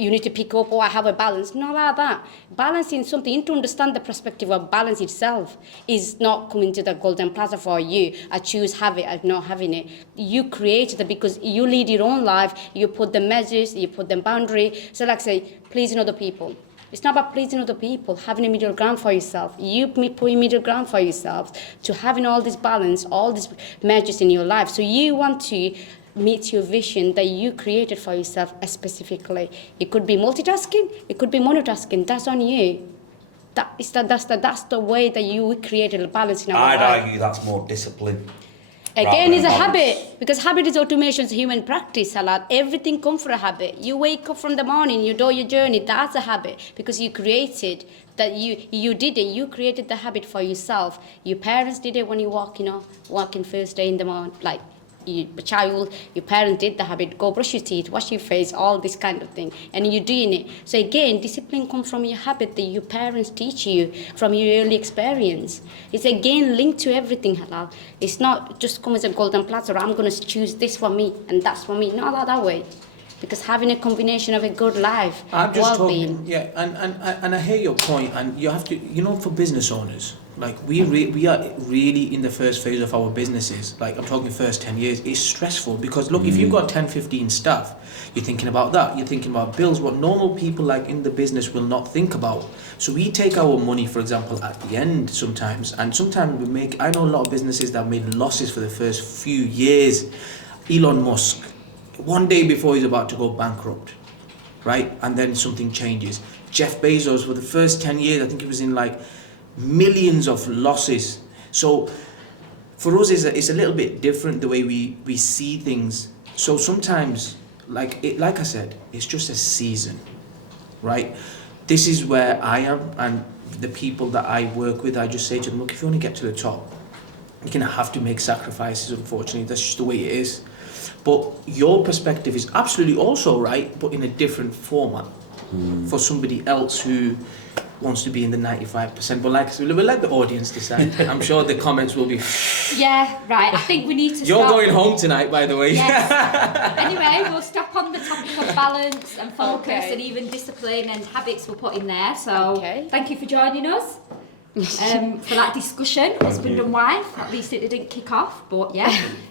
You need to pick up, I have a balance. Not like that. Balancing something, you need to understand the perspective of balance itself is not coming to the golden plateau for you. I choose have it, I'm not having it. You create it because you lead your own life, you put the measures, you put the boundary. So like say, pleasing other people. It's not about pleasing other people, having a middle ground for yourself. You put a middle ground for yourself to having all this balance, all these measures in your life. So you want to meet your vision that you created for yourself specifically. It could be multitasking, it could be monotasking. That's on you. That's the way that you created a balance in our life. I'd argue that's more discipline. Again, it's a habit, because habit is automation, is human practice. Everything comes from a habit. You wake up from the morning, you do your journey, that's a habit, because you created that. You did it, you created the habit for yourself. Your parents did it when you walking first day in the morning, like your parents did the habit, go brush your teeth, wash your face, all this kind of thing, and you're doing it. So again, discipline comes from your habit that your parents teach you from your early experience. It's again linked to everything, halal. It's not just come as a golden platter, I'm going to choose this for me and that's for me. Not that way. Because having a combination of a good life, well-being. Yeah, and I hear your point, and you have to, for business owners, like we are really in the first phase of our businesses, like I'm talking first 10 years, it's stressful because look, if you've got 10, 15 staff, you're thinking about that, you're thinking about bills, what normal people like in the business will not think about. So we take our money, for example, at the end sometimes, and sometimes I know a lot of businesses that made losses for the first few years. Elon Musk, one day before he's about to go bankrupt, right? And then something changes. Jeff Bezos, for the first 10 years, I think he was in like millions of losses. So for us, it's a little bit different the way we see things. So sometimes, like I said, it's just a season, right? This is where I am, and the people that I work with, I just say to them, look, if you want to get to the top, you're going to have to make sacrifices, unfortunately. That's just the way it is. But your perspective is absolutely also right, but in a different format for somebody else who wants to be in the 95%. But like I said, we'll let the audience decide. I'm sure the comments will be... Yeah, right. I think we need to You're going home tonight, by the way. Yes. Anyway, we'll stop on the topic of balance and focus and even discipline and habits we'll put in there. So thank you for joining us. For that discussion, husband and wife. At least it didn't kick off, but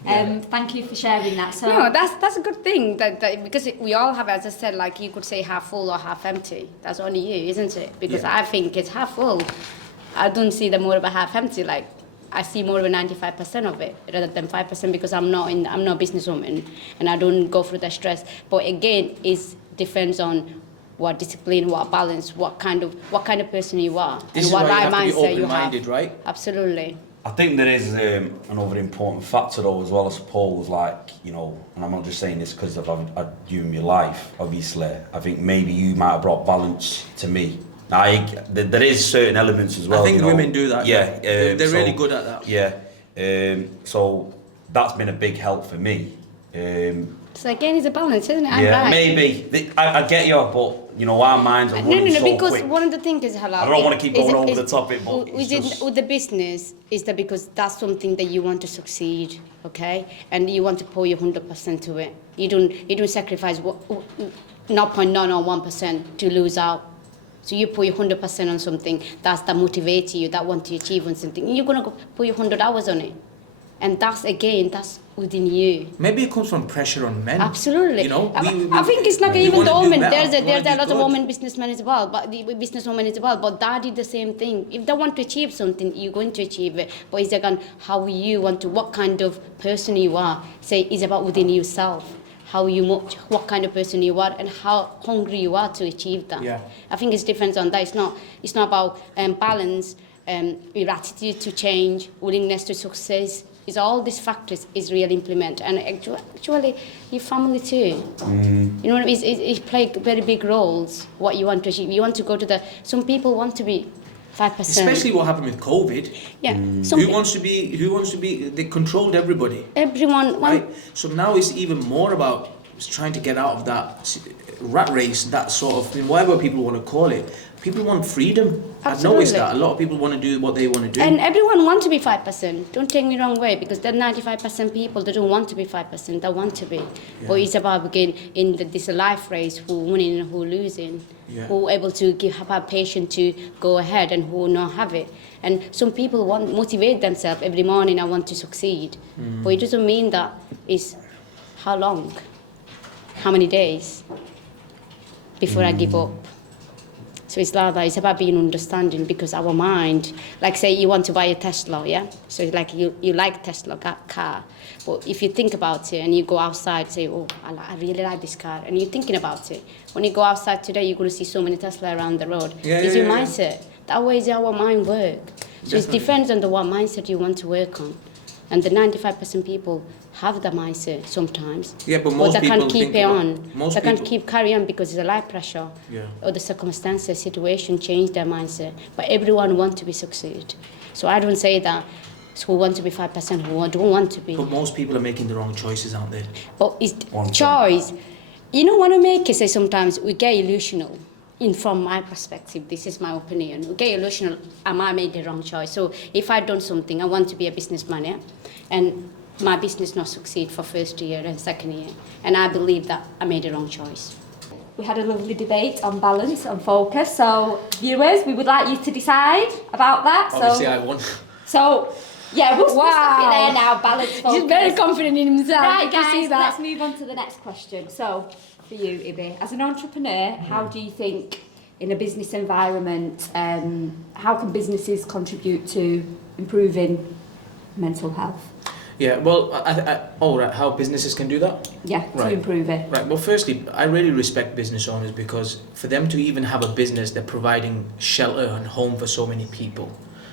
thank you for sharing that. So no, that's a good thing that because we all have, as I said, like you could say half full or half empty. That's only you, isn't it? Because I think it's half full. I don't see the more of a half empty. Like I see more of a 95% of it rather than 5% because I'm not a businesswoman and I don't go through the stress. But again, it depends on what discipline, what balance, what kind of person you are, this and what right mindset you have. Right? Absolutely. I think there is another important factor though as well, I suppose, like, and I'm not just saying this because I've had you in my life, obviously. I think maybe you might have brought balance to me. Now, there is certain elements as well. I think women do that. Yeah. They're really good at that. Yeah. So that's been a big help for me. So again, it's a balance, isn't it? Yeah, right. maybe. I get you, but our minds are running so because quick. One of the things is halal. I don't want to keep going over the topic, but with the business is that because that's something that you want to succeed, okay, and you want to pour your 100% to it. You don't sacrifice 0.901% to lose out. So you put your 100% on something that motivates you, that want to achieve on something. You're gonna go put your 100 hours on it, and that's within you. Maybe it comes from pressure on men. Absolutely. You know, I think it's like even the women. There's a lot of women businessmen as well, but the businesswomen as well. But that is the same thing. If they want to achieve something, you're going to achieve it. But it's again how you want to, what kind of person you are. Say it's about within yourself. What kind of person you are, and how hungry you are to achieve that. Yeah. I think it depends on that. It's not about balance, your attitude to change, willingness to success. It's all these factors is really implement, and actually your family too. You know what I mean? It play very big roles. What you want to achieve. You want to go to some people want to be 5%. Especially what happened with COVID. Yeah. Who wants to be? They controlled everybody. Everyone. Right. So now it's even more about trying to get out of that rat race, that sort of, whatever people want to call it. People want freedom. Absolutely. I've noticed that a lot of people want to do what they want to do. And everyone wants to be 5%. Don't take me wrong way, because there are 95% people that don't want to be 5%. They want to be. Yeah. But it's about again in this life race, who winning and who losing, who able to have patience to go ahead and who not have it. And some people motivate themselves every morning. I want to succeed, but it doesn't mean that is how long, how many days before I give up. So it's like that. It's about being understanding, because our mind, like say you want to buy a Tesla, yeah? So it's like you like Tesla car, but if you think about it and you go outside, say, oh, I really like this car, and you're thinking about it. When you go outside today, you're going to see so many Tesla around the road. It's your mindset. That way is our mind work. So it depends on what mindset you want to work on. And the 95% people have the mindset sometimes. Yeah, but most they people can't keep it on. They can't people keep carry on because there's a life pressure or the circumstances, situation change their mindset. But everyone wants to be succeed. So I don't say that who want to be 5%, who don't want to be. But most people are making the wrong choices, aren't they? But it's choice. You know what I make it say sometimes we get illusional. From my perspective, this is my opinion. We get illusional, I might make the wrong choice. So if I done something, I want to be a businessman, yeah? And my business not succeed for first year and second year. And I believe that I made the wrong choice. We had a lovely debate on balance and focus. So viewers, we would like you to decide about that. Obviously I won. So yeah, we'll stop it there now, balance, focus. He's very confident in himself. Right guys, let's move on to the next question. So for you, Ibby, as an entrepreneur, how do you think in a business environment, how can businesses contribute to improving mental health? Yeah, well, how businesses can do that? Yeah, to improve it. Right, well, firstly, I really respect business owners, because for them to even have a business, they're providing shelter and home for so many people,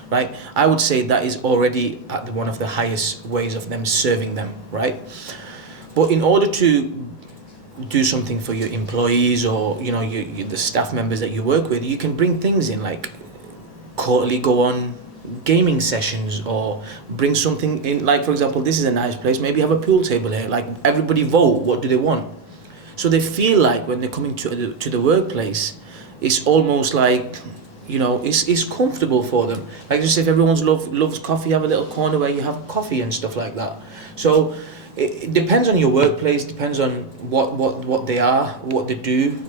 right? I would say that is already at one of the highest ways of them serving them, right? But in order to do something for your employees or the staff members that you work with, you can bring things in like quarterly go on gaming sessions, or bring something in, like for example, this is a nice place, maybe have a pool table here, like everybody vote what do they want, so they feel like when they're coming to the workplace, it's almost like it's comfortable for them. Like just if everyone's loves coffee, have a little corner where you have coffee and stuff like that. So it depends on your workplace, depends on what they are, what they do,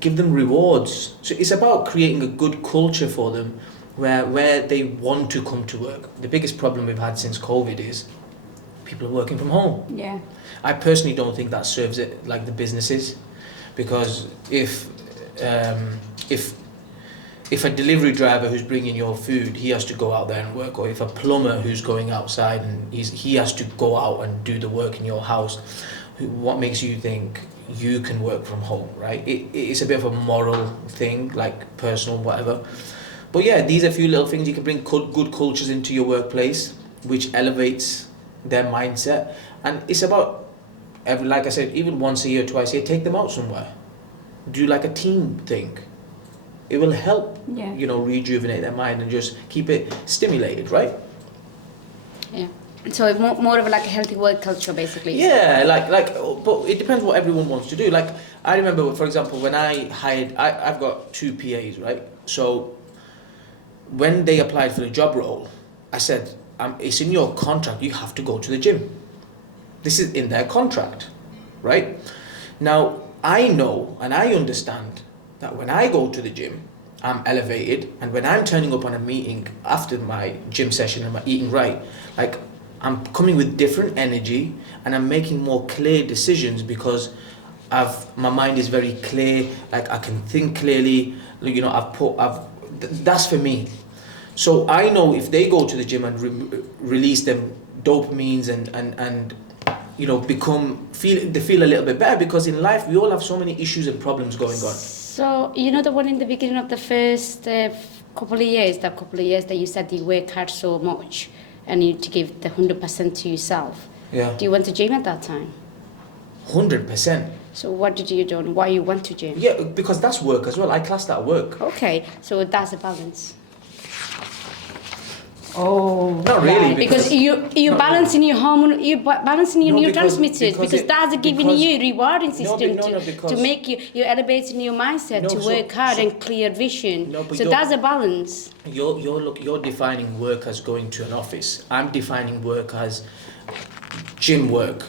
give them rewards. So it's about creating a good culture for them where they want to come to work. The biggest problem we've had since COVID is people are working from home. Yeah. I personally don't think that serves it like the businesses, because if a delivery driver who's bringing your food, he has to go out there and work, or if a plumber who's going outside and he has to go out and do the work in your house, what makes you think you can work from home, right? It's a bit of a moral thing, like personal, whatever. But yeah, these are a few little things. You can bring good cultures into your workplace, which elevates their mindset. And it's about, like I said, even once a year, twice a year, take them out somewhere. Do like a team thing. It will help, rejuvenate their mind and just keep it stimulated, right? Yeah. So more of like a healthy work culture, basically. Yeah, but it depends what everyone wants to do. Like, I remember, for example, when I hired, I've got 2 PAs, right? So when they applied for the job role, I said, it's in your contract, you have to go to the gym. This is in their contract, right? Now, I know and I understand that when I go to the gym, I'm elevated, and when I'm turning up on a meeting after my gym session and my eating right, like I'm coming with different energy, and I'm making more clear decisions because my mind is very clear. Like, I can think clearly. You know, that's for me. So I know if they go to the gym and release them dopamines and you know, they feel a little bit better, because in life we all have so many issues and problems going on. So you know the one in the beginning of the first couple of years that you said you work hard so much and you need to give the 100% to yourself. Yeah. Do you went to gym at that time? 100%. So what did you do and why you went to gym? Yeah, because that's work as well. I class that work. Okay, so that's a balance. Oh, not really, because you're balancing your hormone, you're balancing your neurotransmitters, because that's giving you a rewarding system to make you're elevating your mindset to work hard and clear vision. So that's a balance. You're defining work as going to an office. I'm defining work as gym work.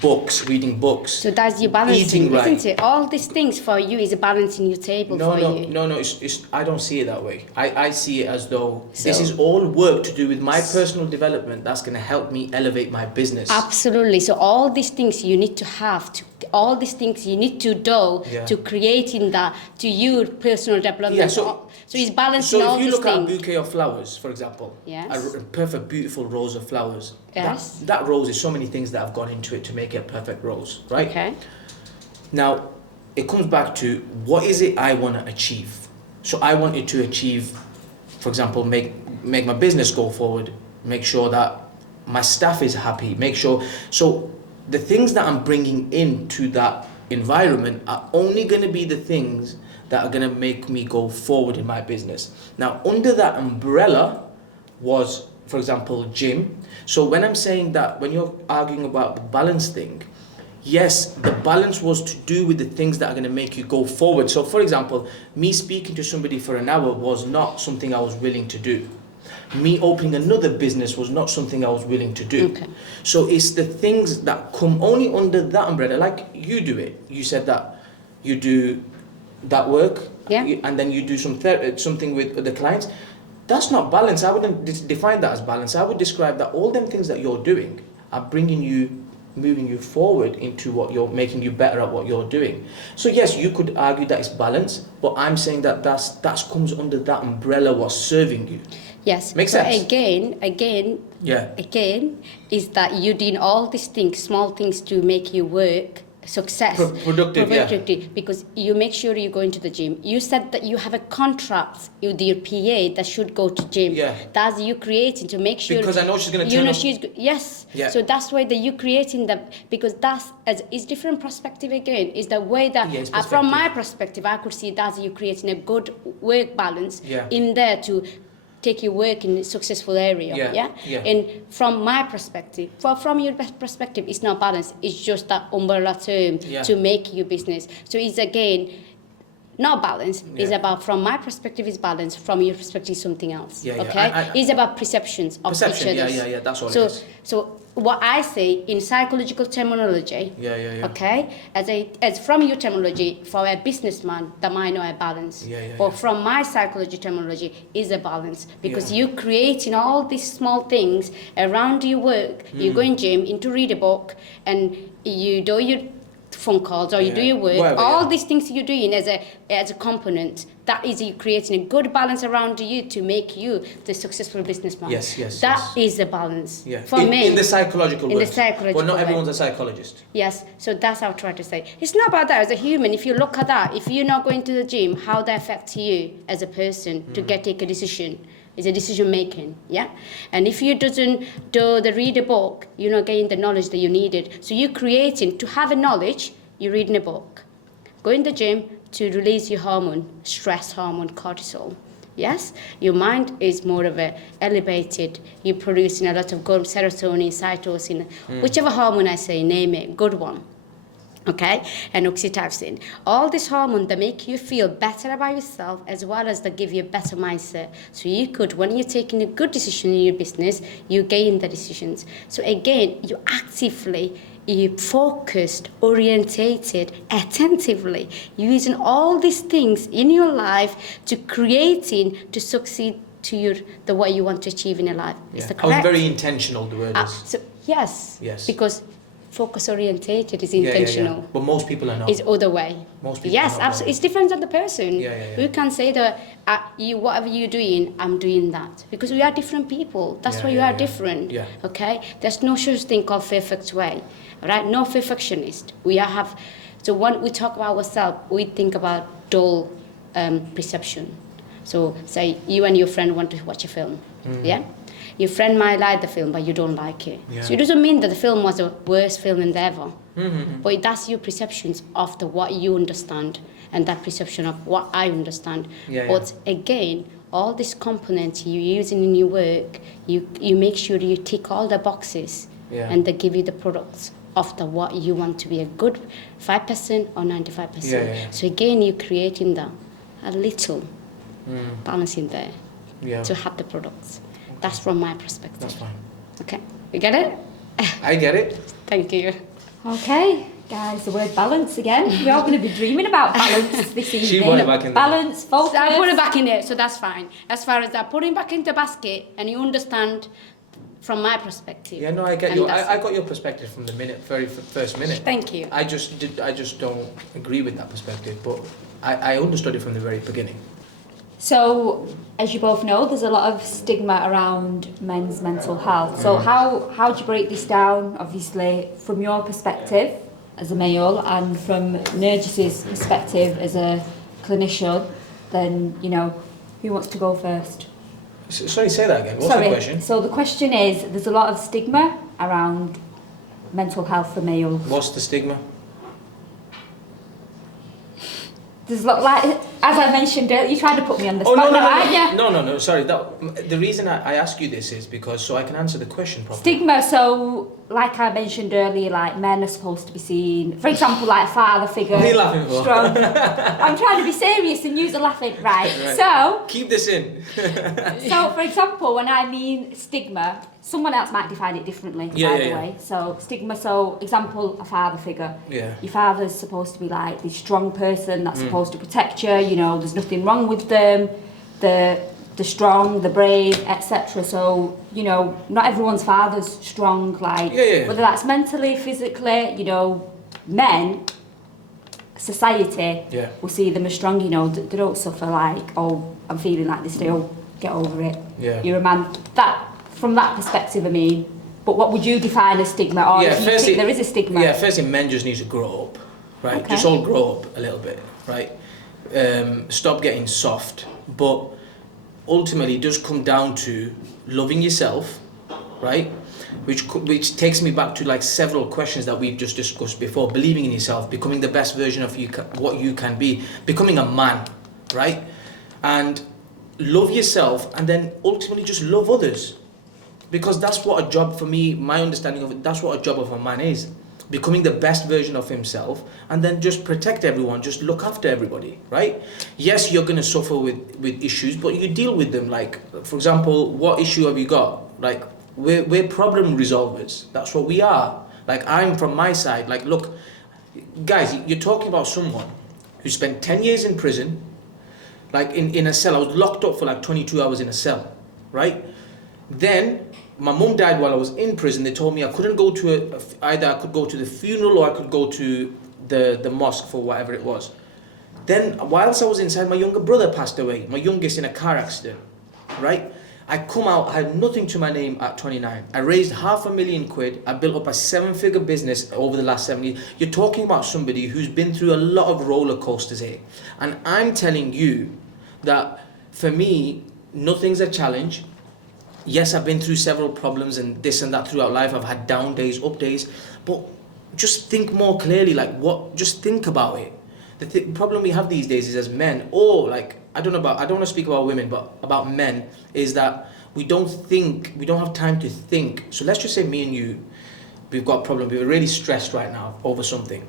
Books, reading books. So that's your balancing, eating right. Isn't it? All these things for you is a balancing your table you. No, it's I don't see it that way. I see it as though this is all work to do with my personal development that's going to help me elevate my business. Absolutely. So all these things you need to have, all these things you need to do to creating that to your personal development. Yeah, so it's balancing all these things. So if you look at a bouquet of flowers, for example, yes. a perfect, beautiful rose of flowers, yes. that rose is so many things that have gone into it to make it a perfect rose, right? Okay. Now, it comes back to what is it I want to achieve. So I wanted to achieve, for example, make my business go forward, make sure that my staff is happy, so the things that I'm bringing into that environment are only going to be the things that are going to make me go forward in my business. Now, under that umbrella was, for example, gym. So when I'm saying that, when you're arguing about the balance thing, yes, the balance was to do with the things that are going to make you go forward. So, for example, me speaking to somebody for an hour was not something I was willing to do. Me opening another business was not something I was willing to do. Okay. So it's the things that come only under that umbrella. Like you do it. You said that you do that work, and then you do something with the clients. That's not balance. I wouldn't define that as balance. I would describe that all them things that you're doing are moving you forward into what you're making you better at what you're doing. So yes, you could argue that it's balance, but I'm saying that that comes under that umbrella what's serving you. Yes. Makes sense. Again, is that you're doing all these things, small things to make you work productive, because you make sure you go into the gym. You said that you have a contract with your PA that should go to gym. Yeah. That's you creating to make sure, because I know she's going to turn up. Yes. Yeah. So that's why that you creating that, because is different perspective again. Is the way that from my perspective I could see that you creating a good work balance in there to take your work in a successful area, And from my perspective, from your perspective, it's not balance. It's just that umbrella term to make your business. So it's again not balance. It's about, from my perspective, is balance. From your perspective, something else. It's about perceptions of each other. Yeah. That's all it is. So what I say in psychological terminology, okay, as from your terminology, for a businessman, that might know a balance. But from my psychology terminology, is a balance, because you're creating all these small things around your work. You go in gym, into read a book, and you do your phone calls, or you do your work, all these things you're doing as a component, that is you creating a good balance around you to make you the successful businessman. That is a balance for me. In the psychological way. But not everyone's a psychologist. Yes, so that's how I try to say. It's not about that as a human. If you look at that, if you're not going to the gym, how that affects you as a person to take a decision. It's a decision making, and if you doesn't do the read a book, you're not getting the knowledge that you needed. So you're creating to have a knowledge. You're reading a book, go in the gym to release your hormone, stress hormone, cortisol. Yes, your mind is more of a elevated. You're producing a lot of good serotonin, cytosine, whichever hormone I say, name it, good one. Okay, and oxytocin, all these hormones that make you feel better about yourself, as well as that give you a better mindset. So you could, when you're taking a good decision in your business, you gain the decisions. So again, you actively, you focused, orientated, attentively, using all these things in your life to creating, to succeed to the what you want to achieve in your life. Is that I was correct? very intentional, the word is. So, yes. Because focus orientated is intentional. But most people are not. It's other way. Most people yes, are not. absolutely. It's different on the person. We can say that you, whatever you're doing, I'm doing that. Because we are different people. That's why you are different. Okay? There's no such thing called perfect way. Right? No perfectionist. So when we talk about ourselves, we think about dull perception. So say you and your friend want to watch a film. Yeah? Your friend might like the film, but you don't like it. So it doesn't mean that the film was the worst film in ever. But that's your perceptions of what you understand and that perception of what I understand. But again, all these components you're using in your work, you make sure you tick all the boxes and they give you the products of what you want to be a good 5% or 95%. So again, you're creating a little balance in there to have the products. That's from my perspective. That's fine. Okay, you get it? I get it. Thank you. Okay, guys, the word balance again. We're all going to be dreaming about balance this evening. She put it back in balance, focus. I put it back in there, so that's fine. As far as that, put it back into the basket, and you understand from my perspective. Yeah, no, I get you. I got your perspective from the very first minute. Thank you. I just don't agree with that perspective, but I understood it from the very beginning. So, as you both know, there's a lot of stigma around men's mental health. So how do you break this down, obviously, from your perspective as a male and from Nurjis's perspective as a clinician? Then, who wants to go first? Sorry, say that again. What's the question? So the question is, there's a lot of stigma around mental health for males. What's the stigma? There's as I mentioned earlier, you tried to put me on the spot, aren't you? No, sorry. The reason I ask you this is because so I can answer the question properly. Stigma, so like I mentioned earlier, like men are supposed to be seen, for example, like a father figure. What are you laughing for? Strong. I'm trying to be serious and use a laughing, right. So keep this in. So for example, when I mean stigma, someone else might define it differently, by the way. So stigma, so example, a father figure. Your father's supposed to be like this strong person that's supposed to protect you, there's nothing wrong with them, the strong, the brave, etc. So, not everyone's father's strong, whether that's mentally, physically, men, society will see them as strong, they don't suffer I'm feeling like this, they'll get over it. You're a man. From that perspective, I mean, but what would you define as stigma, or if you think there is a stigma? Yeah, firstly, men just need to grow up, right? Okay. Just all grow up a little bit, right? Stop getting soft, but ultimately it does come down to loving yourself, right? Which takes me back to several questions that we've just discussed before. Believing in yourself, becoming the best version of what you can be, becoming a man, right? And love yourself, and then ultimately just love others. Because that's what a job, for me, my understanding of it, that's what a job of a man is. Becoming the best version of himself, and then just protect everyone, just look after everybody, right? Yes, you're going to suffer with issues, but you deal with them. For example, what issue have you got? We're problem resolvers. That's what we are. I'm from my side. Look, guys, you're talking about someone who spent 10 years in prison, in a cell. I was locked up for 22 hours in a cell, right? Then my mum died while I was in prison. They told me I couldn't go to either I could go to the funeral or I could go to the mosque for whatever it was. Then whilst I was inside, my younger brother passed away, my youngest, in a car accident, right? I come out, I had nothing to my name at 29. I raised £500,000. I built up a 7-figure business over the last 7 years. You're talking about somebody who's been through a lot of roller coasters here. And I'm telling you that for me, nothing's a challenge. Yes, I've been through several problems and this and that throughout life. I've had down days, up days, but just think more clearly. Just think about it. The problem we have these days is as men, or I don't want to speak about women, but about men, is that we don't have time to think. So let's just say me and you, we've got a problem. We're really stressed right now over something.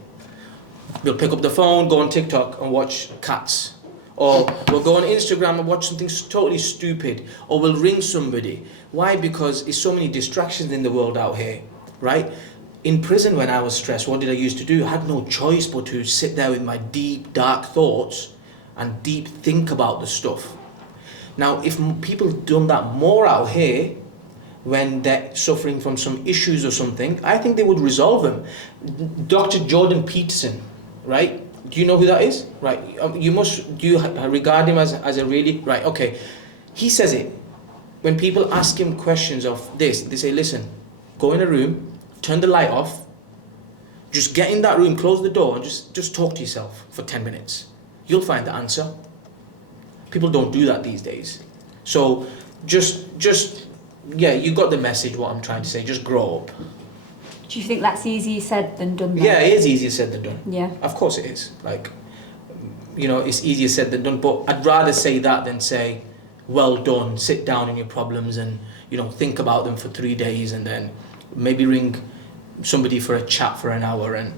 We'll pick up the phone, go on TikTok and watch cats. Or we'll go on Instagram and watch something totally stupid. Or we'll ring somebody. Why? Because there's so many distractions in the world out here, right? In prison when I was stressed, what did I used to do? I had no choice but to sit there with my deep, dark thoughts and deep think about the stuff. Now, if people done that more out here, when they're suffering from some issues or something, I think they would resolve them. Dr. Jordan Peterson, right? Do you know who that is? Right. Do you regard him as a really, right, okay. He says it. When people ask him questions of this, they say, listen, go in a room, turn the light off, just get in that room, close the door, and just talk to yourself for 10 minutes. You'll find the answer. People don't do that these days. So yeah, you got the message, what I'm trying to say. Just grow up. Do you think that's easier said than done? Yeah, it is easier said than done. Yeah. Of course it is. Like, it's easier said than done. But I'd rather say that than say, well done, sit down in your problems and, think about them for 3 days and then maybe ring somebody for a chat for an hour. And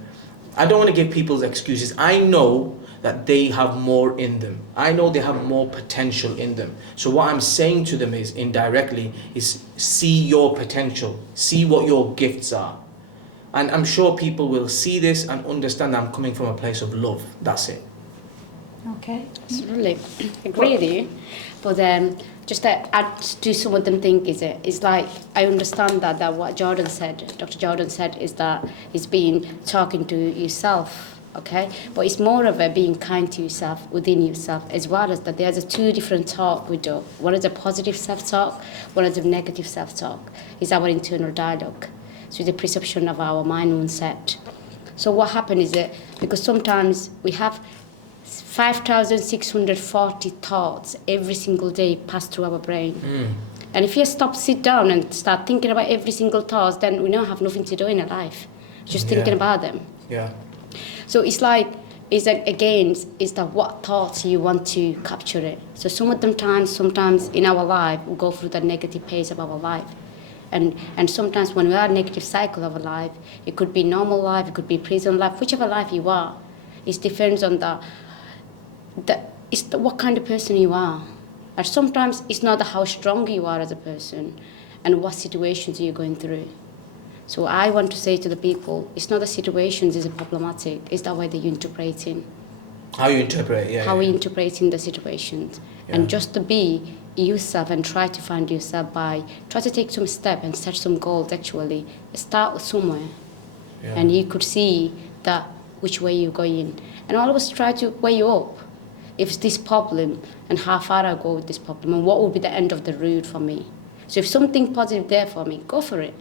I don't want to give people's excuses. I know that they have more in them. I know they have more potential in them. So what I'm saying to them is, indirectly, is see your potential. See what your gifts are. And I'm sure people will see this and understand I'm coming from a place of love. That's it. Okay. Absolutely. I agree with you. But just to add to some of them things, it's like, I understand that what Jordan said, Dr. Jordan said, is that it's been talking to yourself. Okay, but it's more of a being kind to yourself, within yourself, as well as that there's a two different talk we do. One is a positive self-talk, one is a negative self-talk. It's our internal dialogue. So the perception of our mind mindset. So what happens is that, because sometimes we have 5,640 thoughts every single day pass through our brain. And if you sit down and start thinking about every single thought, then we don't have nothing to do in our life. Just thinking about them. Yeah. So it's like, is that what thoughts you want to capture it. So sometimes in our life, we go through the negative phase of our life. And sometimes when we are in a negative cycle of our life, it could be normal life, it could be prison life, whichever life you are. It depends on what kind of person you are. And sometimes it's not how strong you are as a person and what situations you're going through. So I want to say to the people, it's not the situations is problematic, it's the way that you're interpreting. How you interpret, yeah. How we interpreting the situations. Yeah. And just to be yourself and try to find yourself try to take some steps and set some goals actually. Start somewhere. Yeah. And you could see that which way you're going. And always try to weigh you up. If it's this problem and how far I go with this problem and what will be the end of the road for me. So if something positive there for me, go for it.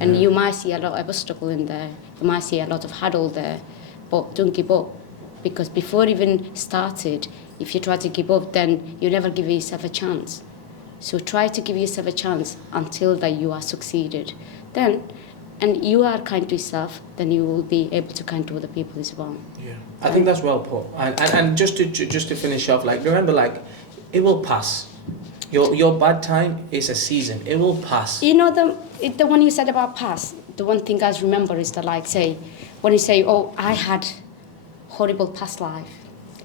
And you might see a lot of obstacle in there. You might see a lot of hurdle there. But don't give up. Because before even started, if you try to give up, then you never give yourself a chance. So try to give yourself a chance until that you are succeeded. Then, and you are kind to yourself, then you will be able to kind to other people as well. Yeah, I think that's well put. And just to finish off, remember, it will pass. Your bad time is a season. It will pass. The one you said about past, the one thing I remember is that, when you say, oh, I had horrible past life.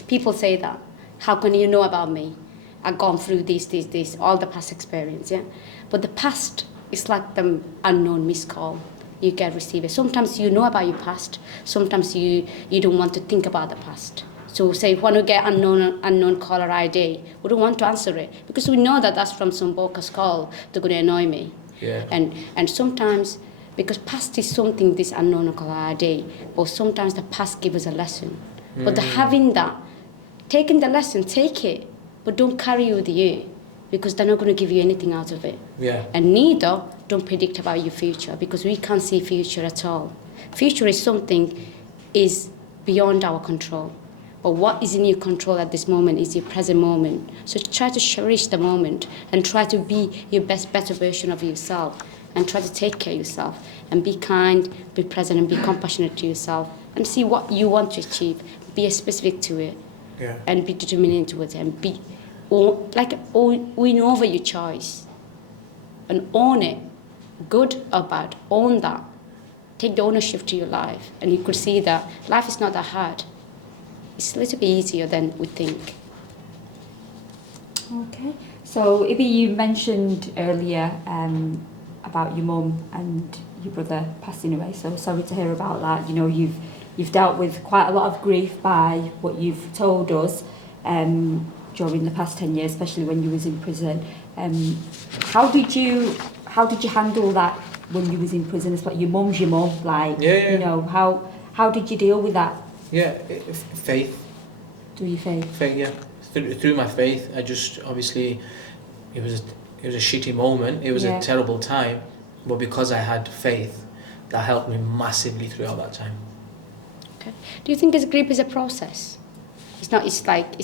People say that. How can you know about me? I've gone through this, all the past experience, yeah? But the past is like the unknown missed call. You can receive it. Sometimes you know about your past. Sometimes you don't want to think about the past. So say when we get unknown caller ID, we don't want to answer it because we know that that's from some bogus call. They're going to annoy me. Yeah. And sometimes, because past is something, this unknown caller ID, but sometimes the past gives us a lesson. But having that, taking the lesson, take it, but don't carry it with you because they're not going to give you anything out of it. Yeah. And neither don't predict about your future because we can't see future at all. Future is something is beyond our control. But what is in your control at this moment is your present moment. So try to cherish the moment and try to be your better version of yourself and try to take care of yourself and be kind, be present and be compassionate to yourself and see what you want to achieve. Be specific to it and be determined towards it and win over your choice and own it, good or bad, own that. Take the ownership to your life and you could see that life is not that hard. It's a little bit easier than we think. Okay. So, Ibby, you mentioned earlier about your mum and your brother passing away. So sorry to hear about that. You've dealt with quite a lot of grief by what you've told us. during the past 10 years, especially when you was in prison. How did you handle that when you was in prison? It's like your mum's your mum, like, you know, how did you deal with that? Yeah, faith. Through your faith? Faith, yeah. Through my faith, I just, obviously, it was a shitty moment, it was a terrible time, but because I had faith, that helped me massively throughout that time. Okay. Do you think grief is a process? It's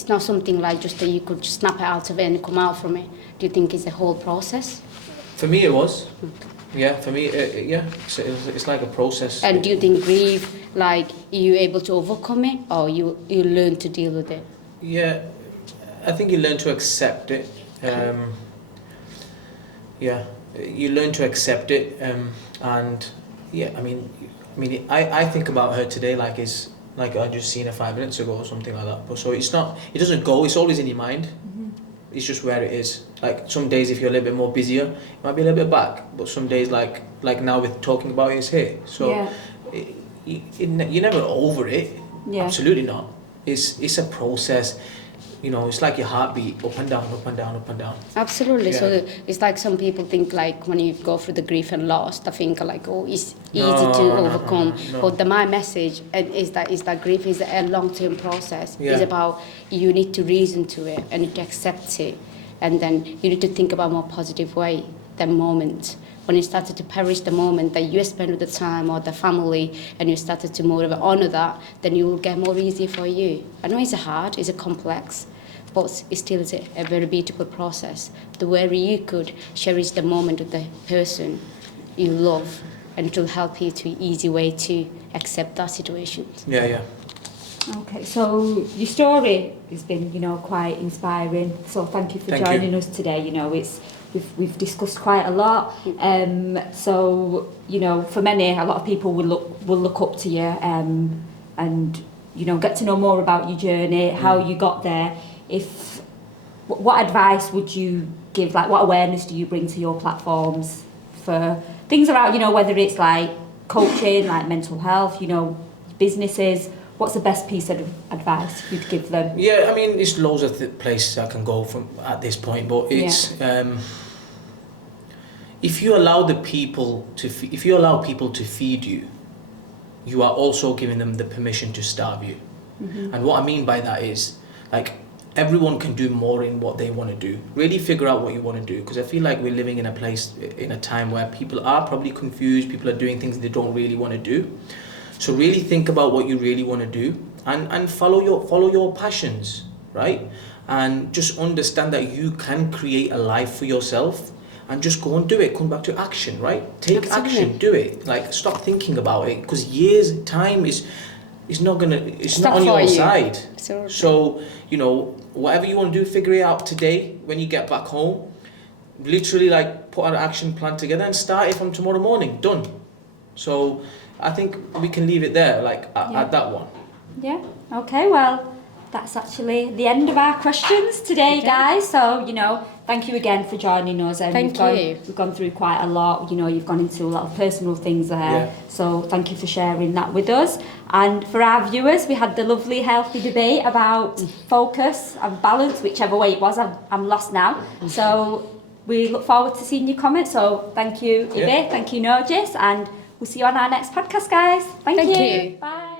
not something like just that you could just snap it out of it and come out from it. Do you think it's a whole process? For me, it was. Yeah, for me, it's like a process. And do you think grief, like, are you able to overcome it, or you learn to deal with it? Yeah, I think you learn to accept it. You learn to accept it, and yeah, I mean, I think about her today like it's like I just seen her 5 minutes ago or something like that. But so it doesn't go. It's always in your mind. Mm-hmm. It's just where it is. Like some days, if you're a little bit more busier, it might be a little bit back. But some days, like now with talking about it, it's here. So you're never over it. Yeah. Absolutely not. It's a process. You know, it's like your heartbeat, up and down, up and down, up and down. Absolutely. Yeah. So it's like some people think like when you go through the grief and loss, they think like, oh, it's easy to overcome. No. But my message is that grief is a long-term process. Yeah. It's about you need to reason to it and you need to accept it, and then you need to think about a more positive way the moment. When you started to perish the moment that you spend with the time or the family, and you started to more of honour that, then you will get more easy for you. I know it's hard, it's complex, but it still is a very beautiful process. The way you could cherish the moment with the person you love, and it will help you to easy way to accept that situation. Yeah. Okay, so your story has been, quite inspiring. So thank you for joining us today. We've discussed quite a lot. So for many, a lot of people will look up to you, and get to know more about your journey, how you got there. What advice would you give? Like, what awareness do you bring to your platforms for things around, whether it's like coaching, like mental health, businesses? What's the best piece of advice you'd give them? Yeah, I mean, there's loads of places I can go from at this point, but it's if you allow people to feed you, you are also giving them the permission to starve you. Mm-hmm. And what I mean by that is, like, everyone can do more in what they want to do. Really figure out what you want to do, because I feel like we're living in a time where people are probably confused, people are doing things they don't really want to do. So really think about what you really want to do, and follow your passions, right? And just understand that you can create a life for yourself, and just go and do it. Come back to action, right? Take action, do it. Like, stop thinking about it, because time is not on your side. Absolutely. So, whatever you want to do, figure it out today when you get back home. Literally, like, put an action plan together and start it from tomorrow morning. Done. So I think we can leave it there, like at that one. Yeah. Okay. Well, that's actually the end of our questions today, guys. So thank you again for joining us. Thank you. We've gone through quite a lot. You've gone into a lot of personal things there. Yeah. So thank you for sharing that with us. And for our viewers, we had the lovely, healthy debate about focus and balance, whichever way it was. I'm lost now. So we look forward to seeing your comments. So thank you, Ibby. Thank you, Nurjis, and we'll see you on our next podcast, guys. Thank you. Bye.